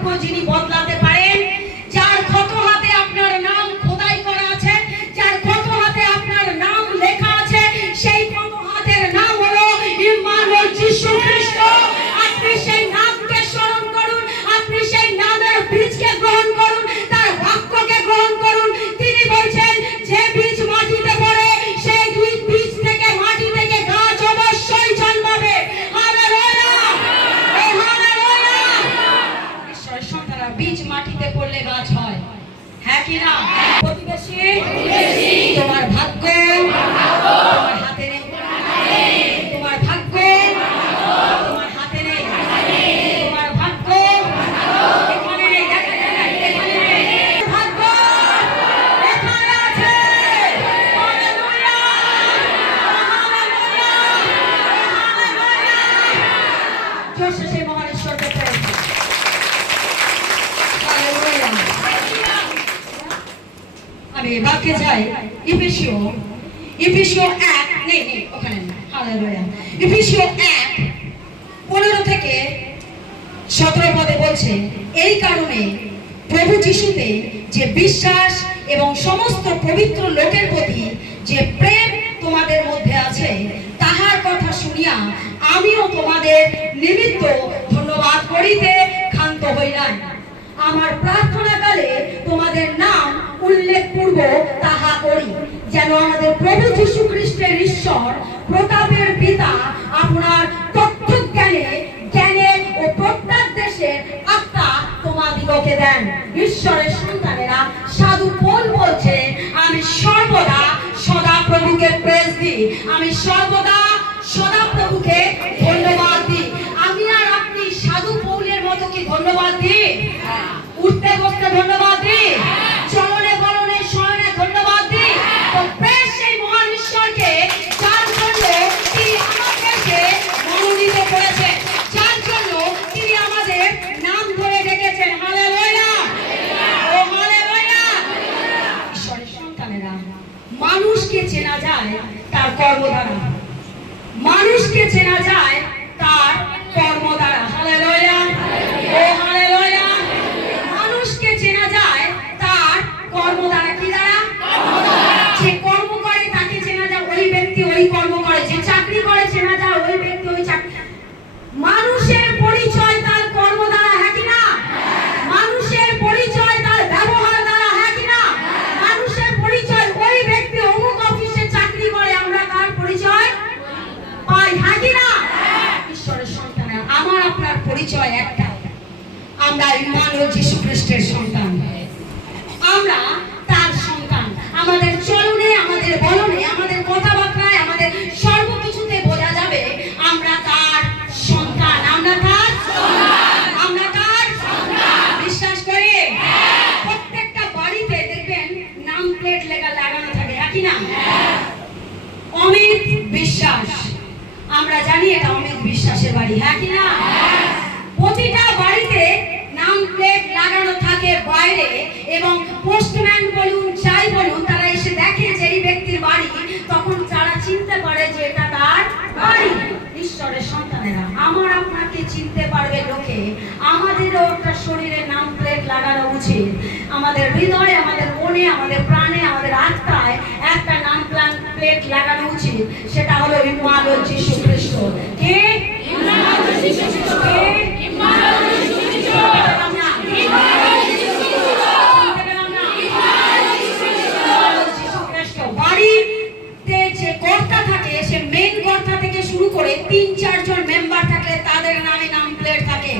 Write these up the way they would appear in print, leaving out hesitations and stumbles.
ভাগ্য যিনি বদলাতে পারেন, যার ক্ষত হাতে আপনার নাম খোদাই করা আছে, যার ক্ষত হাতে আপনার নাম লেখা আছে, সেই ক্ষত হাতের নাম হলো ইম্মানুয়েল যিশু খ্রিস্ট। আপনি সেই নামকে স্মরণ করুন, আপনি সেই নামের বীজকে গ্রহণ করুন, তার বাক্যকে গ্রহণ করুন। তিনি বলছেন যে বীজ মাটিতে পড়ে সেই বীজ থেকে মাটি থেকে গাছ অবশ্যই জন্মাবে। Hallelujah, hallelujah. ঈশ্বরের সন্তানরা, বীজ মাটিতে পড়লে গাছ হয়, হ্যাঁ কি না? প্রতিবেশী, তোমার ভাগ্য তোমার হাতে নেই, তোমার ভাগ্য তোমার হাতে নেই, তোমার ভাগ্য এখানে নেই, এখানে নেই, ভাগ্য এখানে আছে। Hallelujah, hallelujah, hallelujah. জোরসে সেই মহান ঈশ্বরকে প্রেস। হালেলুয়া। আমি বাক্যে যাই, এফেসীয় 1 নেই ওখানে, হালেলুয়া। এফেসীয় 1:15 থেকে 17 পদে বলছে, এই কারণে প্রভু যিশুতে যে বিশ্বাস এবং সমস্ত পবিত্র লোকের প্রতি যে প্রেম তোমাদের মধ্যে আছে, তাহার কথা শুনিয়া আমিও তোমাদের নিমিত্ত ধন্যবাদ করিতে ক্ষান্ত হই নাই। আমার প্রার্থনাকালে তোমাদের নাম উল্লেখ পূর্বক তাহা করি, যেন আমাদের প্রভু যীশু খ্রিস্টের ঈশ্বর প্রতাপের পিতা আপনার তথ্য জ্ঞানে ও প্রত্যাদেশের আত্মা তোমাদিগকে দেন। ঈশ্বরের সন্তানেরা, সাধু পৌল বলছে, আমি সর্বদা সদা প্রভুকে প্রেস দিই, আমি সর্বদা সদা প্রভুকে ধন্যবাদ দিই। আমি আর আপনি সাধু পৌলের মতো কি ধন্যবাদ দিই? উঠতে বসতে ধন্যবাদ দিই, চলনে বলনে শয়নে ধন্যবাদ দিই। তো প্রেস সেই মহান ঈশ্বরকে, যার জন্য তিনি আমাদেরকে মনোনীত করেছেন, যার জন্য তিনি আমাদের নাম ধরে ডেকেছেন। হালেলুয়া, ও হালেলুয়া। ঈশ্বরের সন্তানেরা, মানুষকে চেনা যায় তার কর্ম দ্বারা, মানুষকে চেনা যায় তার কর্ম দ্বারা। হালেলুয়া, ও হালেলুয়া। মানুষকে চেনা যায় তার কর্ম দ্বারা। কি দ্বারা? যে কর্ম করে তাকে চেনা যায়, ওই ব্যক্তি ওই কর্ম করে। যে চাকরি করে চেনা যায় ওই ব্যক্তি ওই চাকরি। মানুষের পরিচয় তার কর্ম দ্বারা, হ্যাঁ কি না? মানুষের পরিচয় তার ব্যবহার দ্বারা, হ্যাঁ কি না? মানুষের পরিচয়, ওই ব্যক্তি অমুক অফিসে চাকরি করে, আমরা তার পরিচয় পাই, হ্যাঁ কি না? ঈশ্বরের সন্তানেরা, আমার আপনার পরিচয় একটা, আমরা ইম্মানুয়েল যীশু খ্রিস্টের সন্তান, আমরা তার সন্তান। আমাদের চলনে, আমাদের বলনে, আমাদের কথাবার্তায়, আমাদের সর্বকিছুতে বোঝা যাবে আমরা তার সন্তান, আমরা তার সন্তান, আমরা তার সন্তান। বিশ্বাস করি? প্রত্যেকটা বাড়িতে দেখবেন নাম প্লেট লাগানো থাকে, হ্যাঁ কি না? অমিত বিশ্বাস, আমরা জানি এটা অমিত বিশ্বাসের বাড়ি, হ্যাঁ কি না? প্রতিটা বাড়িতে নাম প্লেট লাগানো থাকে বাইরে, এবং পোস্টম্যান বলুন যাই বলুন, তারা এসে দেখে যে এই ব্যক্তির বাড়ি, তখন তারা চিনতে পারে যে এটা তার বাড়ি। ঈশ্বরের সন্তানেরা, আমার আপনাকে চিনতে পারবে লোকে, আমাদেরও একটা শরীরে নাম প্লেট লাগানো উচিত। আমাদের হৃদয়ে, আমাদের মনে, আমাদের প্রাণে, আমাদের আত্মায় একটা নাম প্লেট লাগানো উচিত। সেটা হলো ইম্মানুয়েল যীশু খ্রিস্ট। কে? ইম্মানুয়েল যীশু খ্রিস্ট। কে? ইম্মানুয়েল যীশু খ্রিস্ট। বাড়িতে যে কর্তা থাকে, সে মেইন কর্তা থেকে শুরু করে 3-4 জন মেম্বার থাকলে তাদের নামে নাম প্লেট থাকে।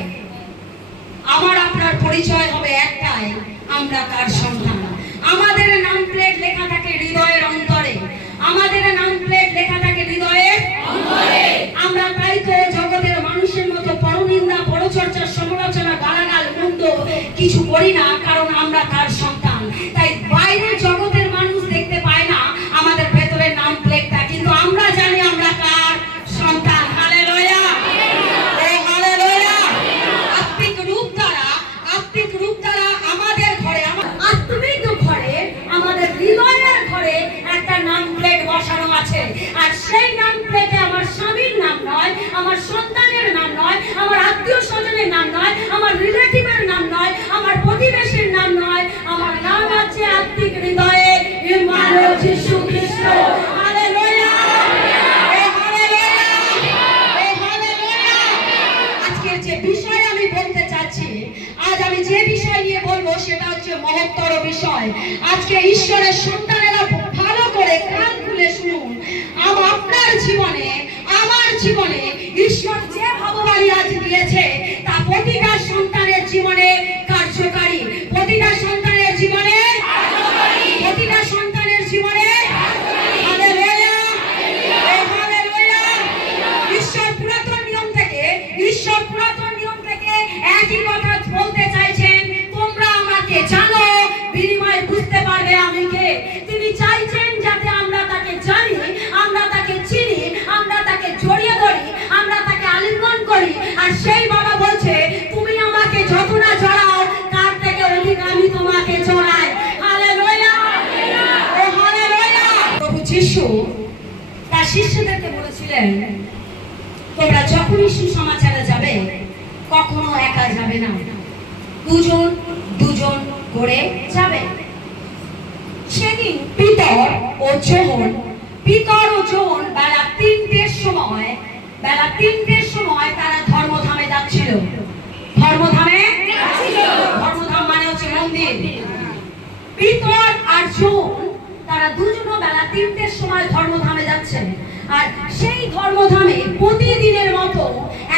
আমার আপনার পরিচয় হবে একটাই, আমরা তার সন্তান। আমাদের নাম প্লেট লেখা থাকে হৃদয়ের অন্তরে, আমাদের নাম প্লেট লেখা থাকে হৃদয়ের অন্তরে। আমরা তাই তো জগতের মানুষের মতো পরনিন্দা, পরচর্চা, সমালোচনা, গালাগাল, মন্দ কিছু করি না, কারণ আমরা তার সন্তান। তাই বাইরের জগতের মানুষ দেখতে পায় না আমাদের ভেতরের নাম প্লেটটা, কিন্তু আমরা জানি আমরা কার সন্তান। হালেলুয়া, ও হালেলুয়া। আত্মিক রূপ দ্বারা আমাদের ঘরে, আত্মিক ঘরে, আমাদের হৃদয়ের ঘরে একটা নাম প্লেট বসানো আছে। আর সেই নাম প্লেটে আমার স্বামীর নাম নয়, আমার সন্তানের নাম নয়, আমার আত্মীয় স্বজনের নাম নয়, আমার রিলেটিভের নাম নয়, সবচেয়ে মহত্তর বিষয়। আজকে ঈশ্বরের সন্তানেরা ভালো করে কান খুলে শুনুন। আপনার জীবনে, আমার জীবনে ঈশ্বর যে ভাববাড়ি আজ দিয়েছে তা প্রতিটা সন্তানের জীবনে কার্যকারী, প্রতিটা সন্তানের জীবনে, প্রতিটা সন্তানের জীবনে। Hallelujah, hallelujah. ঈশ্বর পুরাতন নিয়ম থেকে একই কথা বলতে চাইছেন, তোমরা আমাকে জানো, বিনিময়ে বুঝতে পারবে আমি কে। তিনি চাইছেন যাতে আমরা তাকে জানি, আমরা তাকে চিনি, আমরা তাকে জড়িয়ে ধরি, আমরা তাকে আলিঙ্গন করি। আর সেই বাবা বলছে, তুমি আমাকে যত না জড়াও, তার থেকে অধিক আমি তোমাকে জড়াই। হালেলুয়া, ও হালেলুয়া। প্রভু যিশু তার শিষ্যদেরকে বলেছিলেন, তোমরা যখনই সুসমাচারে যাবে কখনো একা যাবে না, দুজন দুজন করে যাবে। সেদিন পিতর ও যোহন বেলা 3টের সময় তারা ধর্মধামে যাচ্ছিল। ধর্মধাম মানে হচ্ছে মন্দির। পিতর আর যোহন তারা দুজনও বেলা 3টের সময় ধর্মধামে যাচ্ছেন। আর সেই ধর্মধামে প্রতিদিনের মতো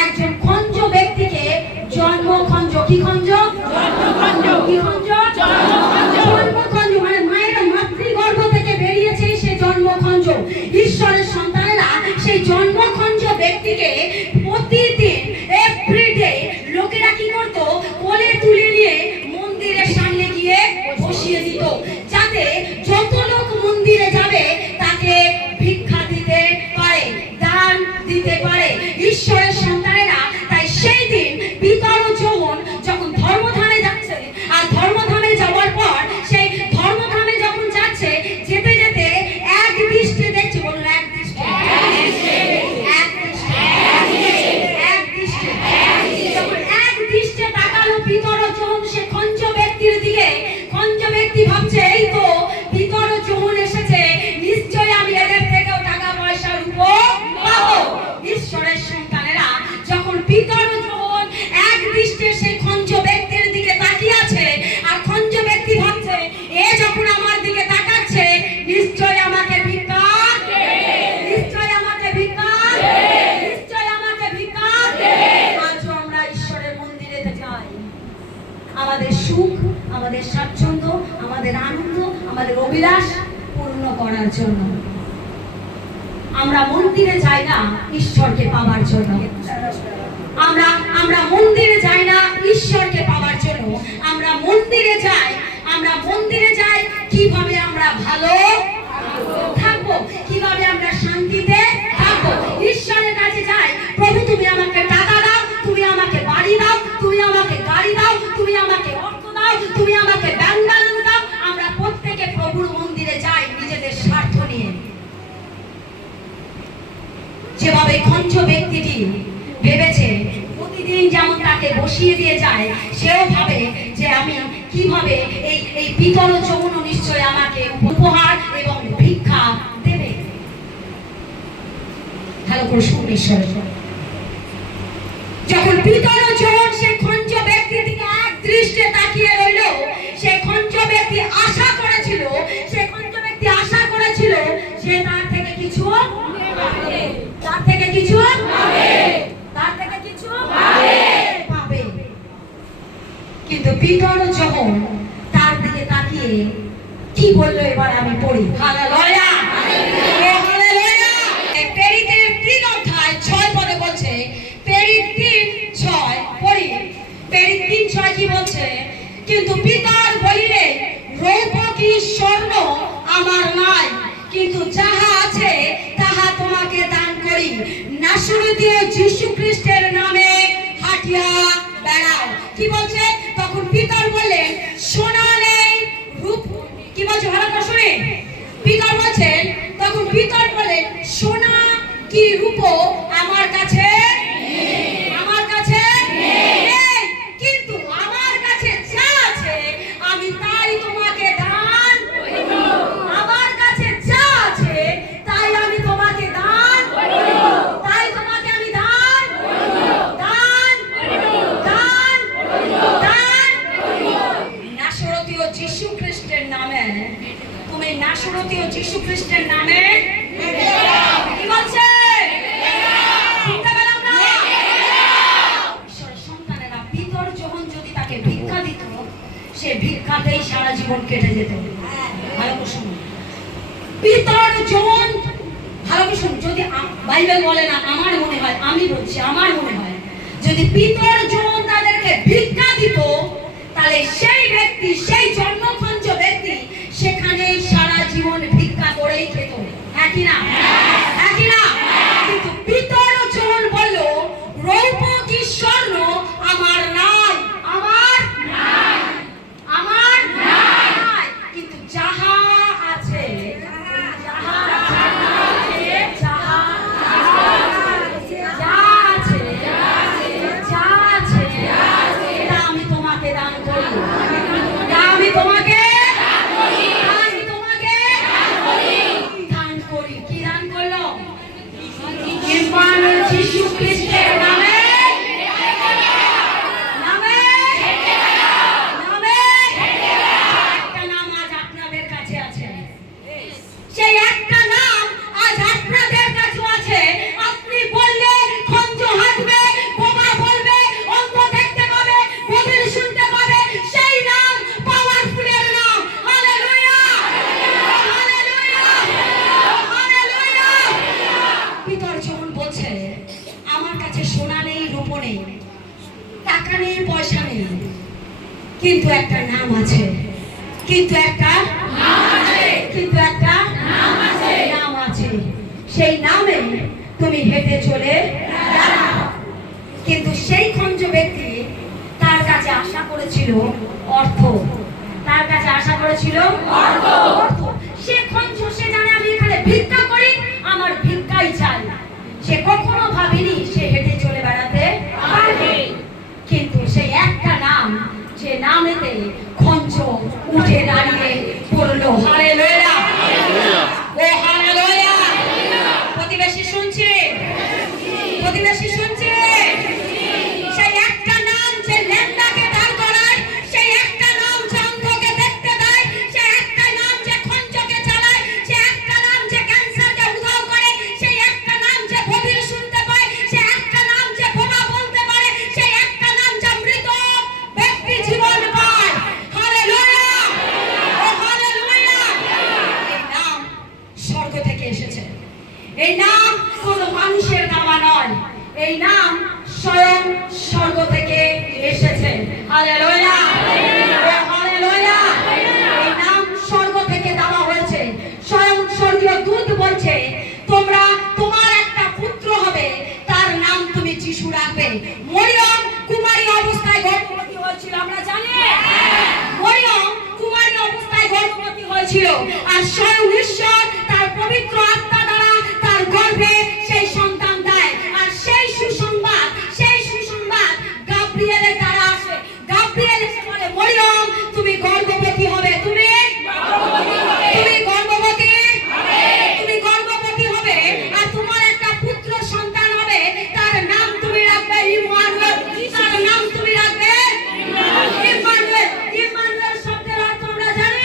একজন খঞ্জ ব্যক্তিকে মানে মায়ের মাতৃগর্ভ থেকে বেরিয়েছে সে জন্মখঞ্জ। ঈশ্বরের সন্তানেরা সেই জন্মখঞ্জ ব্যক্তিকে প্রতিদিন এভরিডে লোকেরা কি করত, কোলে তুলে নিয়ে মন্দিরের সামনে গিয়ে বসিয়ে দিত, যাতে যত লোক মন্দিরে যাবে তাকে ভিক্ষা দিতে পারে, দান দিতে পারে। ঈশ্বরের সন্তানেরা তাই সেই দিন পিতর ও যোহন যখন ধর্মধামে যাচ্ছে, আর ধর্মধামে যাওয়ার পর সেই ধর্মধামে যখন যাচ্ছে, যেতে যেতে এক দৃষ্টে দেখছে, বলুন এক দৃষ্টে, এক দৃষ্টে তাকালো পিতর ও যোহন সে খঞ্জ ব্যক্তির দিকে। খঞ্জ ব্যক্তি ভাবছে, এই তো পিতর ও যোহন এসেছে, নিশ্চয় আমি এদের থেকেও টাকা পয়সার উপর পাবো। ঈশ্বরের সন্তানেরা যখন পিতর ও যোহন এক দৃষ্টে সেই খঞ্জ ব্যক্তির দিকে তাকিয়ে আছে, আর খঞ্জ ব্যক্তি ভাবছে, এ যখন আমার দিকে তাকাচ্ছে, নিশ্চয় আমাকে ভিক্ষা, নিশ্চয় আমাকে ভিক্ষা, নিশ্চয় আমাকে ভিক্ষা। আজও আমরা ঈশ্বরের মন্দিরে যাই আমাদের সুখ, আমাদের স্বাচ্ছন্দ্য, আমাদের আনন্দ, আমাদের অভিলাষ পূর্ণ করার জন্য। আমরা মন্দিরে যাই না ঈশ্বরকে পাওয়ার জন্য। আমরা মন্দিরে যাই না ঈশ্বরকে পাওয়ার জন্য। আমরা মন্দিরে যাই কিভাবে আমরা ভালো থাকবো, কিভাবে আমরা শান্তিতে থাকবো। ঈশ্বরের কাছে যাই, প্রভু তুমি আমাকে টাকা দাও, তুমি আমাকে বাড়ি দাও, তুমি আমাকে গাড়ি দাও, তুমি আমাকে অর্থ দাও, তুমি আমাকে ব্যাংক দাও। আমরা প্রত্যেকে প্রভুর মন্দিরে যাই নিজেদের স্বার্থ নিয়ে। যেভাবে খঞ্জ ব্যক্তিটি ভেবেছে প্রতিদিন যেমন তাকে বসিয়ে দিয়ে যায়, সেও ভাবে যে আমি কিভাবে এই পিতর ও যোহন নিশ্চয় আমাকে উপহার এবং ভিক্ষা দেবে। ভালো করে শুনুন, ঈশ্বরের যখন পিতর ও যোহন সে খঞ্জ ব্যক্তির দিকে এক দৃষ্টে তাকিয়ে রইল, সে খঞ্জ ব্যক্তি আশা করেছিল সে তার থেকে কিছু পাবে। কিন্তু পিতর ও যোহন তার দিকে তাকিয়ে কি বললো, এবার আমি পড়ি। Hallelujah, hallelujah. প্রেরিতের 3 অধ্যায় 6 পদে বলছে, প্রেরিত 3:6 পড়ি। প্রেরিত 3:6 কি বলছে? কিন্তু পিতর বলিলেন, রৌপ্য কি স্বর্ণ আমার নাই, কিন্তু যাহা আছে তাহা তোমাকে দান করি। নাসরতীয় যীশু খ্রিস্টের নামে হাঁটিয়া বেড়াও। কি বলছে? তখন পিতর বললেন, সোনা নেই, রূপ, কি বলছে ভালো করে শুনে। পিতর বলছেন, তখন পিতর বললেন, সোনা কি রূপ আমার কাছে নেই, কিন্তু আমার কাছে যা আছে আমি তাই তোমাকে দান করিব। আমার কাছে যা আছে তাই আমি তোমাকে দান করিব, তাই তোমাকে আমি দান করিব। নাসরতীয় যীশু খ্রিস্টের নামে কি বলছে? শুনতে পেলাম না? ঈশ্বরের সন্তানেরা পিতর যখন যদি তাকে ভিক্ষা দিত, সে ভিক্ষাতেই সারা জীবন কেটে যেত। ভালো করে শুনুন, পিতর যখন ভালো করে শুনুন, যদি বাইবেল বলে না, আমার মনে হয়, আমি বলছি আমার মনে হয়, যদি পিতর যখন তাদেরকে ভিক্ষা দিত, তাহলে সেই ব্যক্তি, সেই জন্মখঞ্জ ব্যক্তি সেখানেই সারা জীবন ভিক্ষা করেই খেত। হ্যাঁ কি না? হ্যাঁ কি না? কিন্তু পিতর যখন বলল রৌপ্য কি স্বর্ণ আমার নাই, আমার নাই, আমার নাই, কিন্তু যাহা আছে, যাহা আছে, যাহা আছে, যা আছে, তা আমি তোমাকে দান করি, তা আমি তোমাকে দান করি। কি দান করলো? ইম্মানুয়েল যীশু খ্রিস্টের নামে, নামে, নামে একটা নাম আজ আপনাদের কাছে আছে। সেই একটা নাম আজ আপনাদের কাছে আছে। আপনি বললে খঞ্জ হাঁটবে, বোবা বলবে, অন্ধ দেখতে পাবে, বধির শুনতে পাবে। সেই নাম পাওয়ারফুলের নাম। Hallelujah, hallelujah, hallelujah. পিতর যখন বলছে আমার কাছে সোনা নেই, রূপো নেই, টাকা নেই, পয়সা নেই, কিন্তু একটা নাম আছে, কিন্তু একটা নাম আছে, কিন্তু একটা নাম আছে, নাম আছে। সেই নামে তুমি হেঁটে চলে দাঁড়াও। কিন্তু সেই খঞ্জ ব্যক্তি তার কাছে আশা করেছিল অর্থ, তার কাছে আশা করেছিল অর্থ, অর্থ। সে খঞ্জ, সে জানে আমি এখানে ভিক্ষা করি, আমার ভিক্ষাই চাই। সে কখনো ভাবেনি সে হেঁটে চলে বেড়াতে পারবে। কিন্তু সেই একটা নাম, যে নামেতে খঞ্জ উঠে দাঁড়িয়ে পড়লো। হালেলুয়া, ও হালেলুয়া। প্রতিবেশী শুনছে, প্রতিবেশী শুনছে। সেই একটা নাম যে লেন্দাকে দাঁড় করায়, সেই একটা নাম যে অন্ধকে দেখতে দেয়, সেই একটা নাম যে খঞ্জকে চালায়, সেই একটা নাম যে ক্যান্সারকে উধাও করে, সেই একটা নাম যে বধির শুনতে পায়, সেই একটা নাম যে বোবা বলতে পারে, সেই একটা নাম যে মৃত ব্যক্তি জীবন পায়। হালেলুয়া, ও হালেলুয়া। এই নাম স্বর্গ থেকে এসেছে। এই নাম কোনো মানুষের দেওয়া নয়, এই নাম স্বয়ং স্বর্গ থেকে এসেছে। হালেলুয়া, ও হালেলুয়া। এই নাম স্বর্গ থেকে দেওয়া হয়েছে। স্বয়ং স্বর্গীয় দূত বলছে তোমরা, তোমার একটা পুত্র হবে, তার নাম তুমি যিশু রাখবে। মরিয়ম কুমারী অবস্থায় গর্ভবতী হয়েছিল, আমরা জানি। মরিয়ম কুমারী অবস্থায় গর্ভবতী হয়েছিল, আর স্বয়ং ঈশ্বর তার পবিত্র আত্মা দ্বারা তার গর্ভে সেই সন্তান দেয়। আর সেই সুসংবাদ, সেই সুসংবাদ গাব্রিয়েলের দ্বারা আসে। গাব্রিয়েল এসে বলে মরিয়ম তুমি গর্ভবতী হবে, তুমি গর্ভবতী হবে, তুমি গর্ভবতী হবে, আর তোমার একটা পুত্র সন্তান হবে, তার নাম তুমি রাখবে ইম্মানুয়েল। তার নাম তুমি রাখবে ইম্মানুয়েল। ইম্মানুয়েল শব্দের অর্থ আমরা জানি,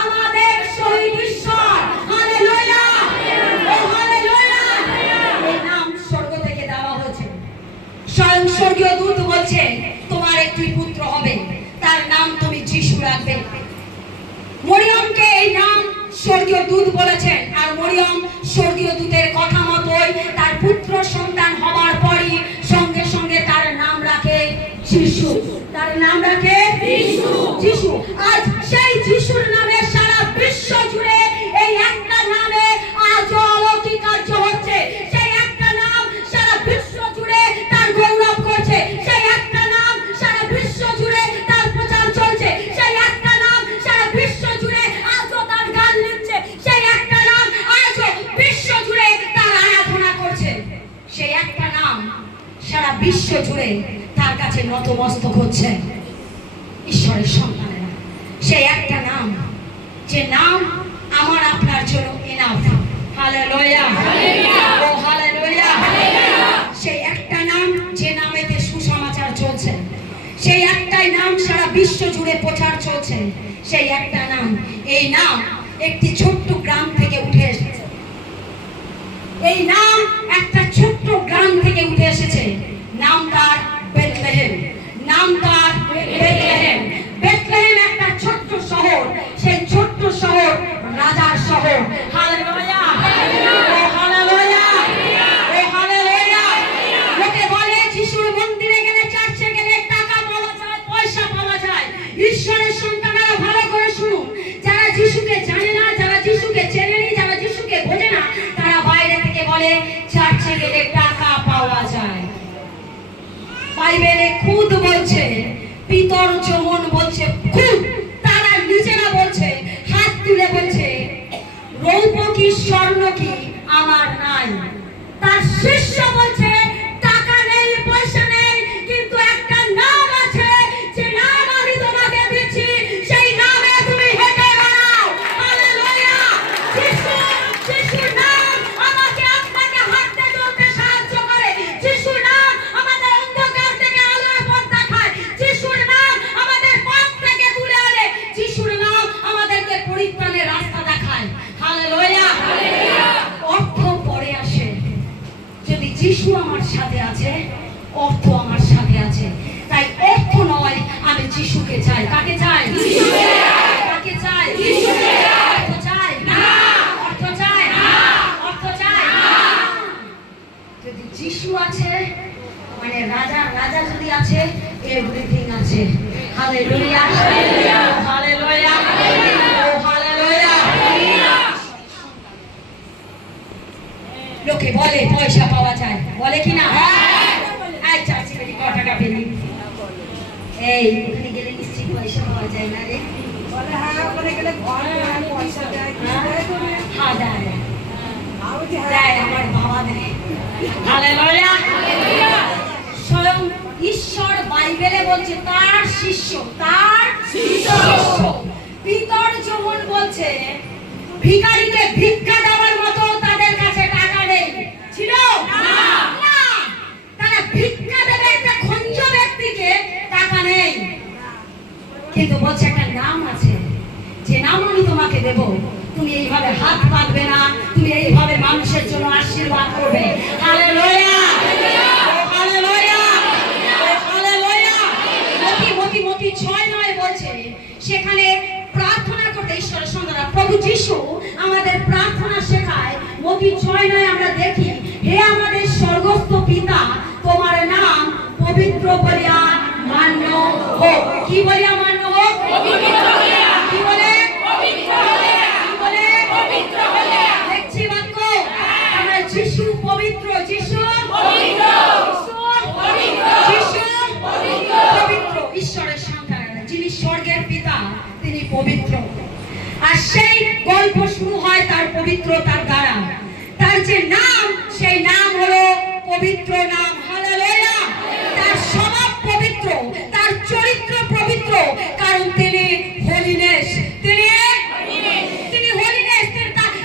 আমাদের শহীদ ঈশ্বর। হালেলুয়া, ও হালেলুয়া। এই নাম স্বর্গ থেকে দেওয়া হয়েছে। স্বয়ং স্বর্গীয় দূত বলছে তোমার একটি পুত্র হবে, তার নাম তুমি যিশু রাখবে। মরিয়মকে এই নাম স্বর্গীয় দূত বলেছেন, আর মরিয়ম স্বর্গীয় দূতের কথা মতোই তার পুত্র সন্তান হওয়ার পরই সঙ্গে সঙ্গে তার নাম রাখে যিশু। তার নাম রাখে যিশু, যিশু। আজ সেই যিশুর নামে সারা বিশ্ব জুড়ে এই একটা নামে আজ অলৌকিক কার্য হচ্ছে। সেই একটা নাম সারা বিশ্ব জুড়ে তার গৌরব করছে। সেই একটা নাম সারা বিশ্ব জুড়ে তার প্রচার চলছে। সেই একটা নাম সারা বিশ্ব জুড়ে আজও তার গান লিখছে। সেই একটা নাম আজও বিশ্ব জুড়ে তার আরাধনা করছে। সেই একটা নাম সারা বিশ্ব জুড়ে তার কাছে নতমস্তক হচ্ছে ঈশ্বরের সন্তানেরা। সেই একটা নাম, যে নাম আমার আপনার জন্য এনাফ। হালেলুয়া, ও হালেলুয়া। সেই একটা নাম যে নামেতে সুসমাচার চলছে, সেই একটাই নাম সারা বিশ্ব জুড়ে প্রচার চলছে, সেই একটা নাম। এই নাম একটি ছোট্ট গ্রাম থেকে উঠে এসেছে। এই নাম একটা ছোট্ট গ্রাম থেকে উঠে এসেছে। নাম তার বেথলেহেম। নাম তার বেথলেহেম। বেথলেহেম একটা ছোট্ট শহর। সেই ছোট্ট শহর রাজার শহর। হালেলুয়া, ও হালেলুয়া, ও হালেলুয়া। লোকে বলে যিশুর মন্দিরে গেলে, চার্চে গেলে টাকা পাওয়া যায়, পয়সা পাওয়া যায়। ঈশ্বরের সন্তানেরা ভালো করে শুনুন, যারা যিশুকে জানে না, যারা যিশুকে চেনেনি, যারা যিশুকে বোঝে না, তারা বাইরে থেকে বলে চার্চে গেলে টাকা পাওয়া যায়। বাইবেলে খুদ বলছে, পিতর যমন বলছে, খুদ তারা নিজেরা বলছে, হাত তুলে বলছে, রৌপ্য কি স্বর্ণ কি আমার নাই। তার শিষ্য বলছে টাকা নেই, পয়সা নেই, কিন্তু একটা নাম আছে, যে নাম আমি তোমাকে দিচ্ছি, সেই নামে তুমি হেঁটে বেড়াও। হালেলুয়া। যিশুর নাম আমাকে আপনাকে হাঁটতে চলতে সাহায্য করে। যিশুর নাম আমাদের অন্ধকার থেকে আলোর পথ দেখায়। যিশুর নাম আমাদের পাপ থেকে তুলে আনে। যিশুর নাম আমাদেরকে পরিত্রাণের রাস্তা দেখায়। হালেলুয়া। অর্থ পরে আসে। যদি যিশু আমার সাথে আছে, অর্থ আমার সাথে আছে। তাই অর্থ নয়, আমি যিশুকে চাই। কাকে চাই? যিশুকে। কাকে চাই? যিশুকে। অর্থ চাই না, অর্থ চাই না, অর্থ চাই না। যদি যিশু আছে, মানে রাজা যদি আছে, এভরিথিং আছে। Hallelujah, hallelujah, hallelujah, hallelujah. লোকে বলে পয়সা পাওয়া যায়, বলে কি না? এই চার্চে গেলে ক টাকা পেলি? এই ওখানে গেলে নিশ্চয়ই পয়সা পাওয়া যায় না রে? বলে হ্যাঁ, ওখানে গেলে ঘর দেয়, পয়সা দেয়, কিছু দেয় তো রে? হ্যাঁ দেয়, আমি বলছি, হ্যাঁ। দেয়, আমার বাবা দেয়। হালেলুয়া। স্বয়ং ঈশ্বর বাইবেলে বলছে তার শিষ্য, তার শিষ্য পিতর যমন বলছে ভিখারিকে ভিক্ষা দেওয়ার মতো তাদের কাছে টাকা নেই ছিল না। তারা ভিক্ষা দেবে একটা খঞ্জ ব্যক্তিকে, টাকা নেই, কিন্তু বলছে একটা নাম আছে, যে নাম আমি তোমাকে দেব, তুমি এইভাবে হাত পাতবে না, তুমি এইভাবে মানুষের জন্য আশীর্বাদ করবে। Hallelujah, hallelujah, hallelujah. মতি 6:9 বলছে, সেখানে প্রার্থনা করতে ঈশ্বরের সন্তানরা, প্রভু যিশু আমাদের প্রার্থনা শেখায়। মতি 6:9 আমরা দেখি, হে আমাদের স্বর্গস্থ পিতা, তোমার নাম পবিত্র বলিয়া মান্য হোক। কি বলিয়া মান্য হোক? পবিত্র বলিয়া। কি বলে? পবিত্র বলিয়া। কি বলে? পবিত্র বলিয়া। দেখছি বাক্য, আমরা যিশু পবিত্র, যিশু পবিত্র, যিশু পবিত্র, পবিত্র। ঈশ্বরের সন্তানেরা, যিনি স্বর্গের পিতা, তিনি পবিত্র। আর সেই গল্প শুরু হয় তার পবিত্রতার দ্বারা। তার যে নাম, সেই নাম হলো পবিত্র নাম। হালেলুয়া। তার স্বভাব পবিত্র, তার চরিত্র পবিত্র, কারণ তিনি হোলিনেস। তিনি হোলিনেস।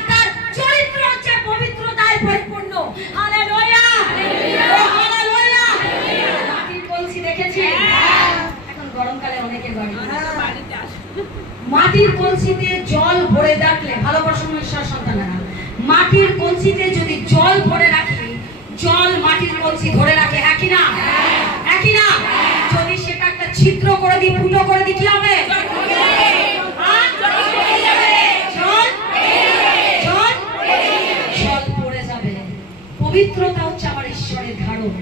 তার চরিত্র হচ্ছে পবিত্রতায় পরিপূর্ণ। Hallelujah, hallelujah. মাটির কলসি দেখেছেন? এখন গরমকালে অনেকের বাড়িতে মাটির কলসিতে জল ভরে রাখলে, ভালো প্রশ্ন ঈশ্বর সন্তানেরা, মাটির কলসিতে যদি জল ভরে রাখি, জল মাটির কলসি ধরে রাখে, একই না? একই না? যদি সেটা একটা ছিদ্র করে দিই, ফুটো করে দিই, কি হবে? জল পড়ে যাবে। পবিত্রতা হচ্ছে আমার ঈশ্বরের ধারণ।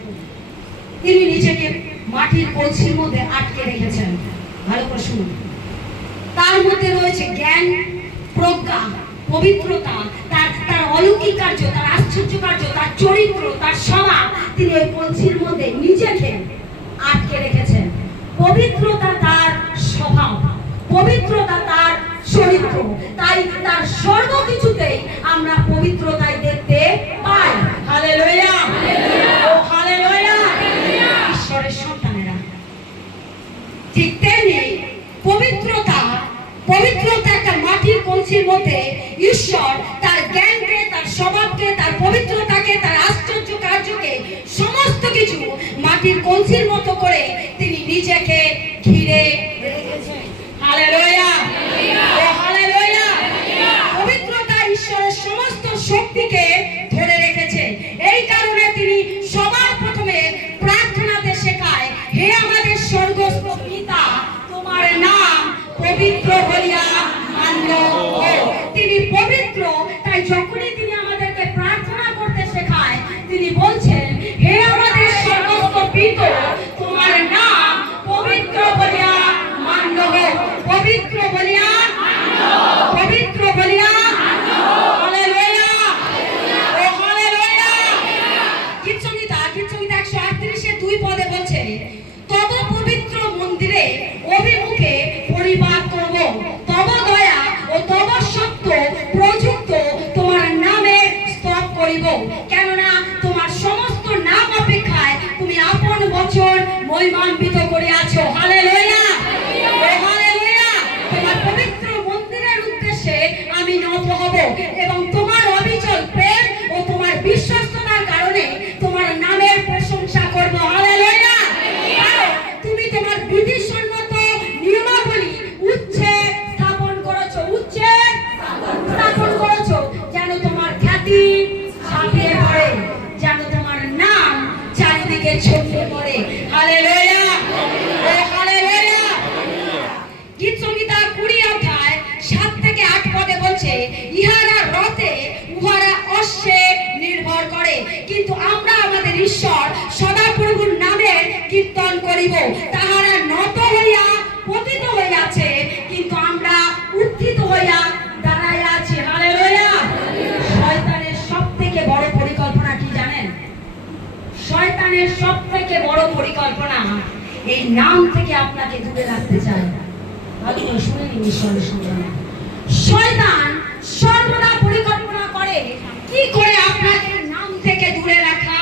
তিনি নিজেকে মাটির কলসির মধ্যে আটকে রেখেছেন। ভালো করে শুনুন। তার মধ্যে রয়েছে জ্ঞান, প্রজ্ঞা, পবিত্রতা, তার অলৌকিক কার্য, তার আশ্চর্য কার্য, তার চরিত্র, তার স্বভাব। তিনি ওই কলসির মধ্যে নিজেকে আটকে রেখেছেন। পবিত্রতা তার স্বভাব, পবিত্রতা তার চরিত্র। তাই তার সর্বকিছুতেই আমরা পবিত্রতাই দেখতে পাই। হালেলুয়া, ও হালেলুয়া। ঈশ্বরের সন্তানেরা, ঠিক তেমনি পবিত্রতা একটা মাটির কলসির মধ্যে ঈশ্বর তার জ্ঞানকে, তার স্বভাবকে, তার পবিত্রতাকে, তার আশ্চর্য কার্যকে, সমস্ত কিছু মাটির কলসির মতো করে তিনি নিজেকে ঘিরে রেখেছেন। হালেলুয়া, ও হালেলুয়া। পবিত্র বলিয়া মান্য হও। তিনি পবিত্র, তাই যখনই তিনি আমাদেরকে প্রার্থনা করতে শেখায় তিনি বলছেন, হে আমাদের সমস্ত পিতা, তোমার নাম পবিত্র বলিয়া মান্য হও। পবিত্র বলিয়া মান্য হও। পবিত্র বলিয়া মান্য হও। হালেলুয়া, ও হালেলুয়া। গীতসংহিতা 138-2 পদে বলছে, তব পবিত্র মন্দিরে অভিমুখে পরিপাক করব, তব দয়া ও তব সত্য প্রযুক্ত তোমার নামে স্তব করিব, কেননা তোমার সমস্ত নাম অপেক্ষায় তুমি আপন বচন মহিমান্বিত করিয়াছো। হালেলুয়া, ও হালেলুয়া। তোমার পবিত্র মন্দিরের উদ্দেশ্যে আমি নত হব এবং তোমার অবিচল প্রেম ও তোমার বিশ্বস্ততার কারণে তোমার নামের প্রশংসা করব। হালেলুয়া। কারণ তুমি তোমার বিধিসম্মত নিয়মাবলী উচ্চে স্থাপন করেছো, উচ্চে স্থাপন করেছো, যেন তোমার খ্যাতি ছাপিয়ে পড়ে, যেন তোমার নাম চারিদিকে ছড়িয়ে পড়ে। হালেলুয়া, ও হালেলুয়া। গীতসংহিতা 20-7-8 পদে বলছে, ইহারা রথে উহারা অশ্বে নির্ভর করে, কিন্তু আমরা আমাদের ঈশ্বর সদাপ্রভুর নামের কীর্তন করিব। তাহারা নত হইয়া পতিত হইয়াছে, কিন্তু আমরা উত্থিত হইয়া দাঁড়াইয়া আছি। হালেলুয়া। শয়তানের সবথেকে বড় পরিকল্পনা কি জানেন? শয়তানের সবথেকে বড় পরিকল্পনা এই নাম থেকে আপনাকে দূরে রাখতে চায়। ভালো করে শুনে নিন ঈশ্বরের সন্তান। শয়তান সর্বদা পরিকল্পনা করে কি করে আপনাকে নাম থেকে দূরে রাখা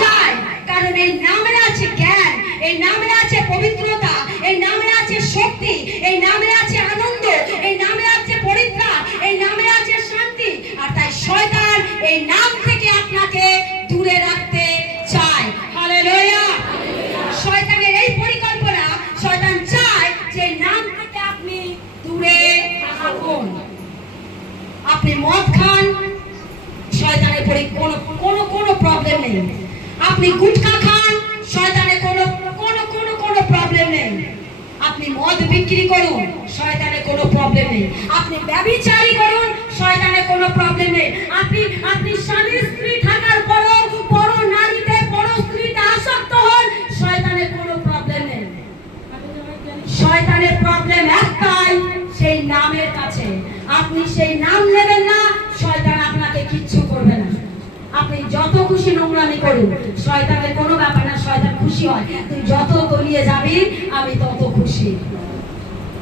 যায়। কারণ এই নামে আছে জ্ঞান, এই নামে আছে পবিত্রতা, এই নামে আছে শক্তি, এই নামে আছে আনন্দ, এই নামে আছে পরিত্রাণ, এই নামে আছে শান্তি। আর তাই শয়তান এই নাম থেকে আপনাকে দূরে রাখতে চায়। হালেলুয়া। শয়তানের এই পরিকল্পনা, শয়তান চায় যে নাম থেকে আপনি দূরে থাকুন। আপনি মদ খান, শয়তানের কোনো প্রবলেম নেই। আপনি গুটখা খান, শয়তানের কোনো প্রবলেম নেই। আপনি মদ বিক্রি করুন, শয়তানের কোনো প্রবলেম নেই। আপনি ব্যভিচারী করুন, শয়তানের কোনো প্রবলেম নেই। আপনি স্বামী স্ত্রী থাকার পরও পর নারীতে পর স্ত্রীতে আসক্ত হন, শয়তানের কোনো প্রবলেম নেই। শয়তানের প্রবলেম একটাই, সেই নামের কাছে। আপনি সেই নাম নেবেন না, শয়তান আপনাকে কিচ্ছু করবে না। আপনি যত খুশি নোংরামি করুন, শয়তানের কোনো ব্যাপার না, শয়তান খুশি হয় তুই যত তলিয়ে যাবি আমি তত খুশি।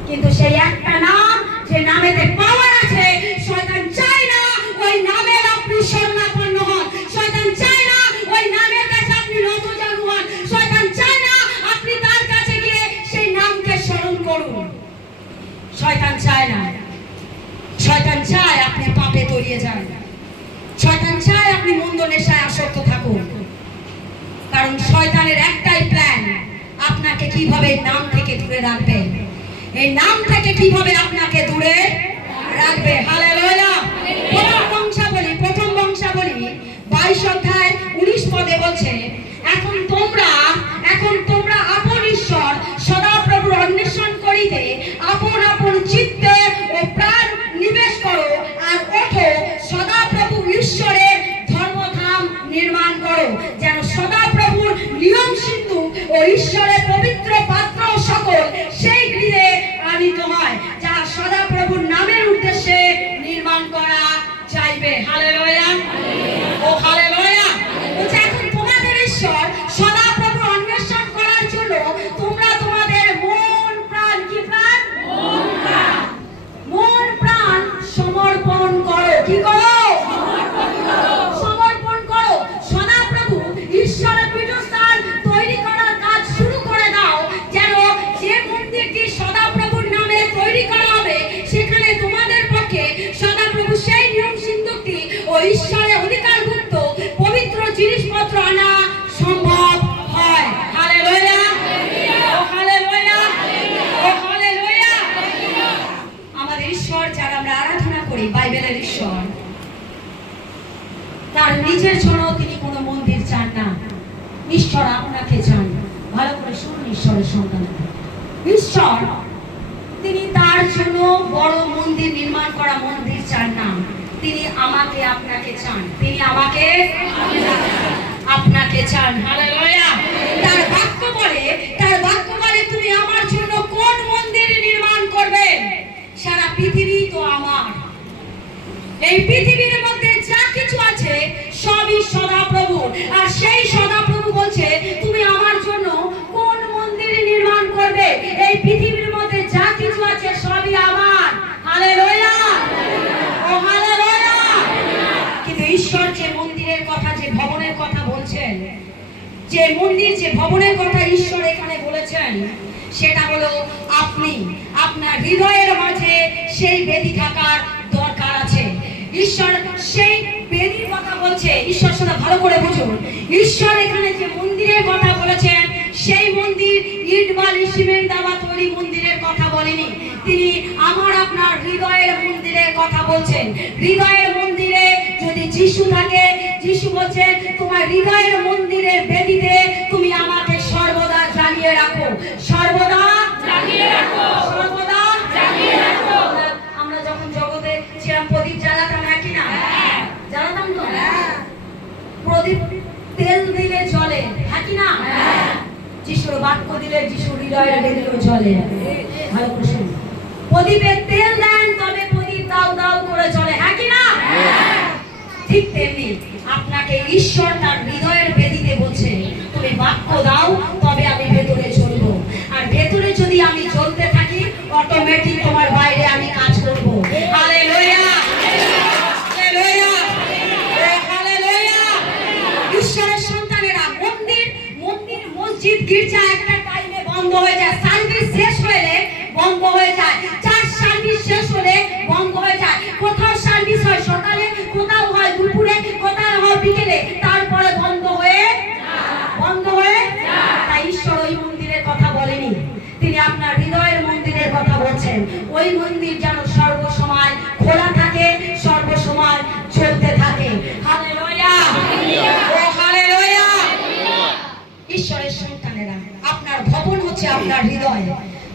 কিন্তু সেই একটা নাম, যে নামেতে পাওয়ার আছে, শয়তান চায় না ওই নামের আপনি শরণাপন্ন হন। শয়তান চায় না ওই নামের কাছে আপনি নতজানু হন। শয়তান চায় না আপনি তার কাছে গিয়ে সেই নামকে স্মরণ করুন। শয়তান চায় না। শয়তান চায় আপনি পাপে তলিয়ে যান। শয়তান চায় আপনি মন্দ নেশায় আসক্ত থাকুন। কারণ শয়তানের একটাই প্ল্যান, আপনাকে কিভাবে নাম থেকে দূরে রাখবে, এই নাম থেকে কিভাবে আপনাকে দূরে রাখবে। হালেলুয়া। প্রথম বংশাবলী 22-19 পদে বলছে, এখন তোমরা আপন ঈশ্বর সদাপ্রভুর অন্বেষণ করিতে আপন আপন চিত্তে ও প্রাণ নিবেশ করো, আর ওঠো সদাপ্রভু ঈশ্বরের ধর্মধাম নির্মাণ করো, যেন সদাপ্রভুর নিয়ম সিন্ধু ও ঈশ্বরের পবিত্র পাত্র সকল সেই গৃহে আনিত হয়, যা সদাপ্রভুর নামের উদ্দেশ্যে নির্মাণ করা চাইবে। হালেলুয়া, ও হালেলুয়া। এখন তোমাদের ঈশ্বর সদাপ্রভু অন্বেষণ করার জন্য তোমরা তোমাদের মন প্রাণ, কি প্রাণ? মন প্রাণ সমর্পণ করো। কি করো? সমর্পণ করো। সদাপ্রভু ঈশ্বরের পীঠস্থান তৈরি করার কাজ শুরু করে দাও, যেন যে মন্দিরটি সদাপ্রভুর নামে তৈরি করা হবে সেখানে তোমাদের পক্ষে সদাপ্রভু সেই নিয়ম সিন্ধুকটি ও ঈশ্বরের অধিকারভুক্ত পবিত্র জিনিসপত্র আনা সম্ভব হয়। হালেলুয়া, ও হালেলুয়া, ও হালেলুয়া। আমাদের ঈশ্বর যারা আমরা আরাধনা করি, বাইবেলের ঈশ্বর, তার নিজের জন্য তিনি কোনো মন্দির চান না। ঈশ্বর আপনাকে চান। ভালো করে শুনুন ঈশ্বরের সন্তান। ঈশ্বর তিনি তার জন্য বড় মন্দির নির্মাণ করা মন্দির চান না, তিনি আমাকে আপনাকে চান, তিনি আমাকে আপনাকে চান। হালেলুয়া। তার বাক্য বলে তুমি আমার জন্য কোন মন্দির নির্মাণ করবে? সারা পৃথিবী তো আমার, এই পৃথিবীর মধ্যে যা কিছু আছে সবই সদাপ্রভু। আর সেই সদাপ্রভু বলছে তুমি আমার জন্য কোন মন্দির নির্মাণ করবে? এই পৃথিবীর মধ্যে যা কিছু আছে সবই আমার। হালেলুয়া, ও হালেলুয়া। কিন্তু ঈশ্বর যে মন্দিরের কথা, যে ভবনের কথা বলছেন, যে মন্দির, যে ভবনের কথা ঈশ্বর এখানে বলেছেন, সেটা হলো আপনি। আপনার হৃদয়ের মাঝে সেই বেদি থাকার দরকার আছে। ঈশ্বর সেই বেদির কথা বলছে। ঈশ্বর সেটা ভালো করে বুঝুন। ঈশ্বর এখানে যে মন্দিরের কথা বলেছেন, সেই মন্দির ইট বালি সিমেন্ট দেওয়া তৈরি মন্দিরের কথা বলেনি। তিনি আমার আপনার হৃদয়ের মন্দিরের কথা বলছেন। হৃদয়ের মন্দিরে যদি যিশু থাকে, যিশু বলছেন তোমার হৃদয়ের মন্দিরের বেদিতে তুমি আমাকে সর্বদা জানিয়ে রাখো, সর্বদা জানিয়ে রাখো, সর্বদা জানিয়ে রাখো। আমরা যখন জগতে ছিলাম প্রদীপ জ্বালাতাম, হ্যাঁ কি না? জ্বালাতাম তো? প্রদীপ তেল দিলে জ্বলে, হ্যাঁ কি না? যিশুর বাক্য দিলে যিশুর হৃদয়ের বেদিও জ্বলে। ভালো করে শুনুন। প্রদীপে তেল দেন তবে প্রদীপ দাও দাও করে জ্বলে, হ্যাঁ কি না? ঠিক তেমনি আপনাকে ঈশ্বর তার হৃদয়ের বেদিতে বলছে তুমি বাক্য দাও তবে আমি ভেতরে জ্বলবো। আর ভেতরে যদি আমি জ্বলতে থাকি, অটোমেটিক তোমার বাইরে আমি কাজ করব। Hallelujah, hallelujah, hallelujah. ঈশ্বরের সন্তানেরা, মন্দির মসজিদ গির্জা একটা টাইমে বন্ধ হয়ে যায়, সার্ভিস শেষ হলে বন্ধ হয়ে যায়, চার্চ সার্ভিস শেষ হলে বন্ধ হয়ে যায়। কোথাও সার্ভিস হয় সকালে, কোথাও হয় দুপুরে, কোথাও হয় বিকেলে, তারপরে বন্ধ হয়ে তাই ঈশ্বর ওই মন্দিরের কথা বলেনি, তিনি আপনার হৃদয়ের মন্দিরের কথা বলছেন। ওই মন্দির যেন সর্বসময় খোলা থাকে, সর্বসময় চলতে থাকে। হালেলুয়া, ও হালেলুয়া। ঈশ্বরের সন্তানেরা, আপনার ভবন হচ্ছে আপনার হৃদয়।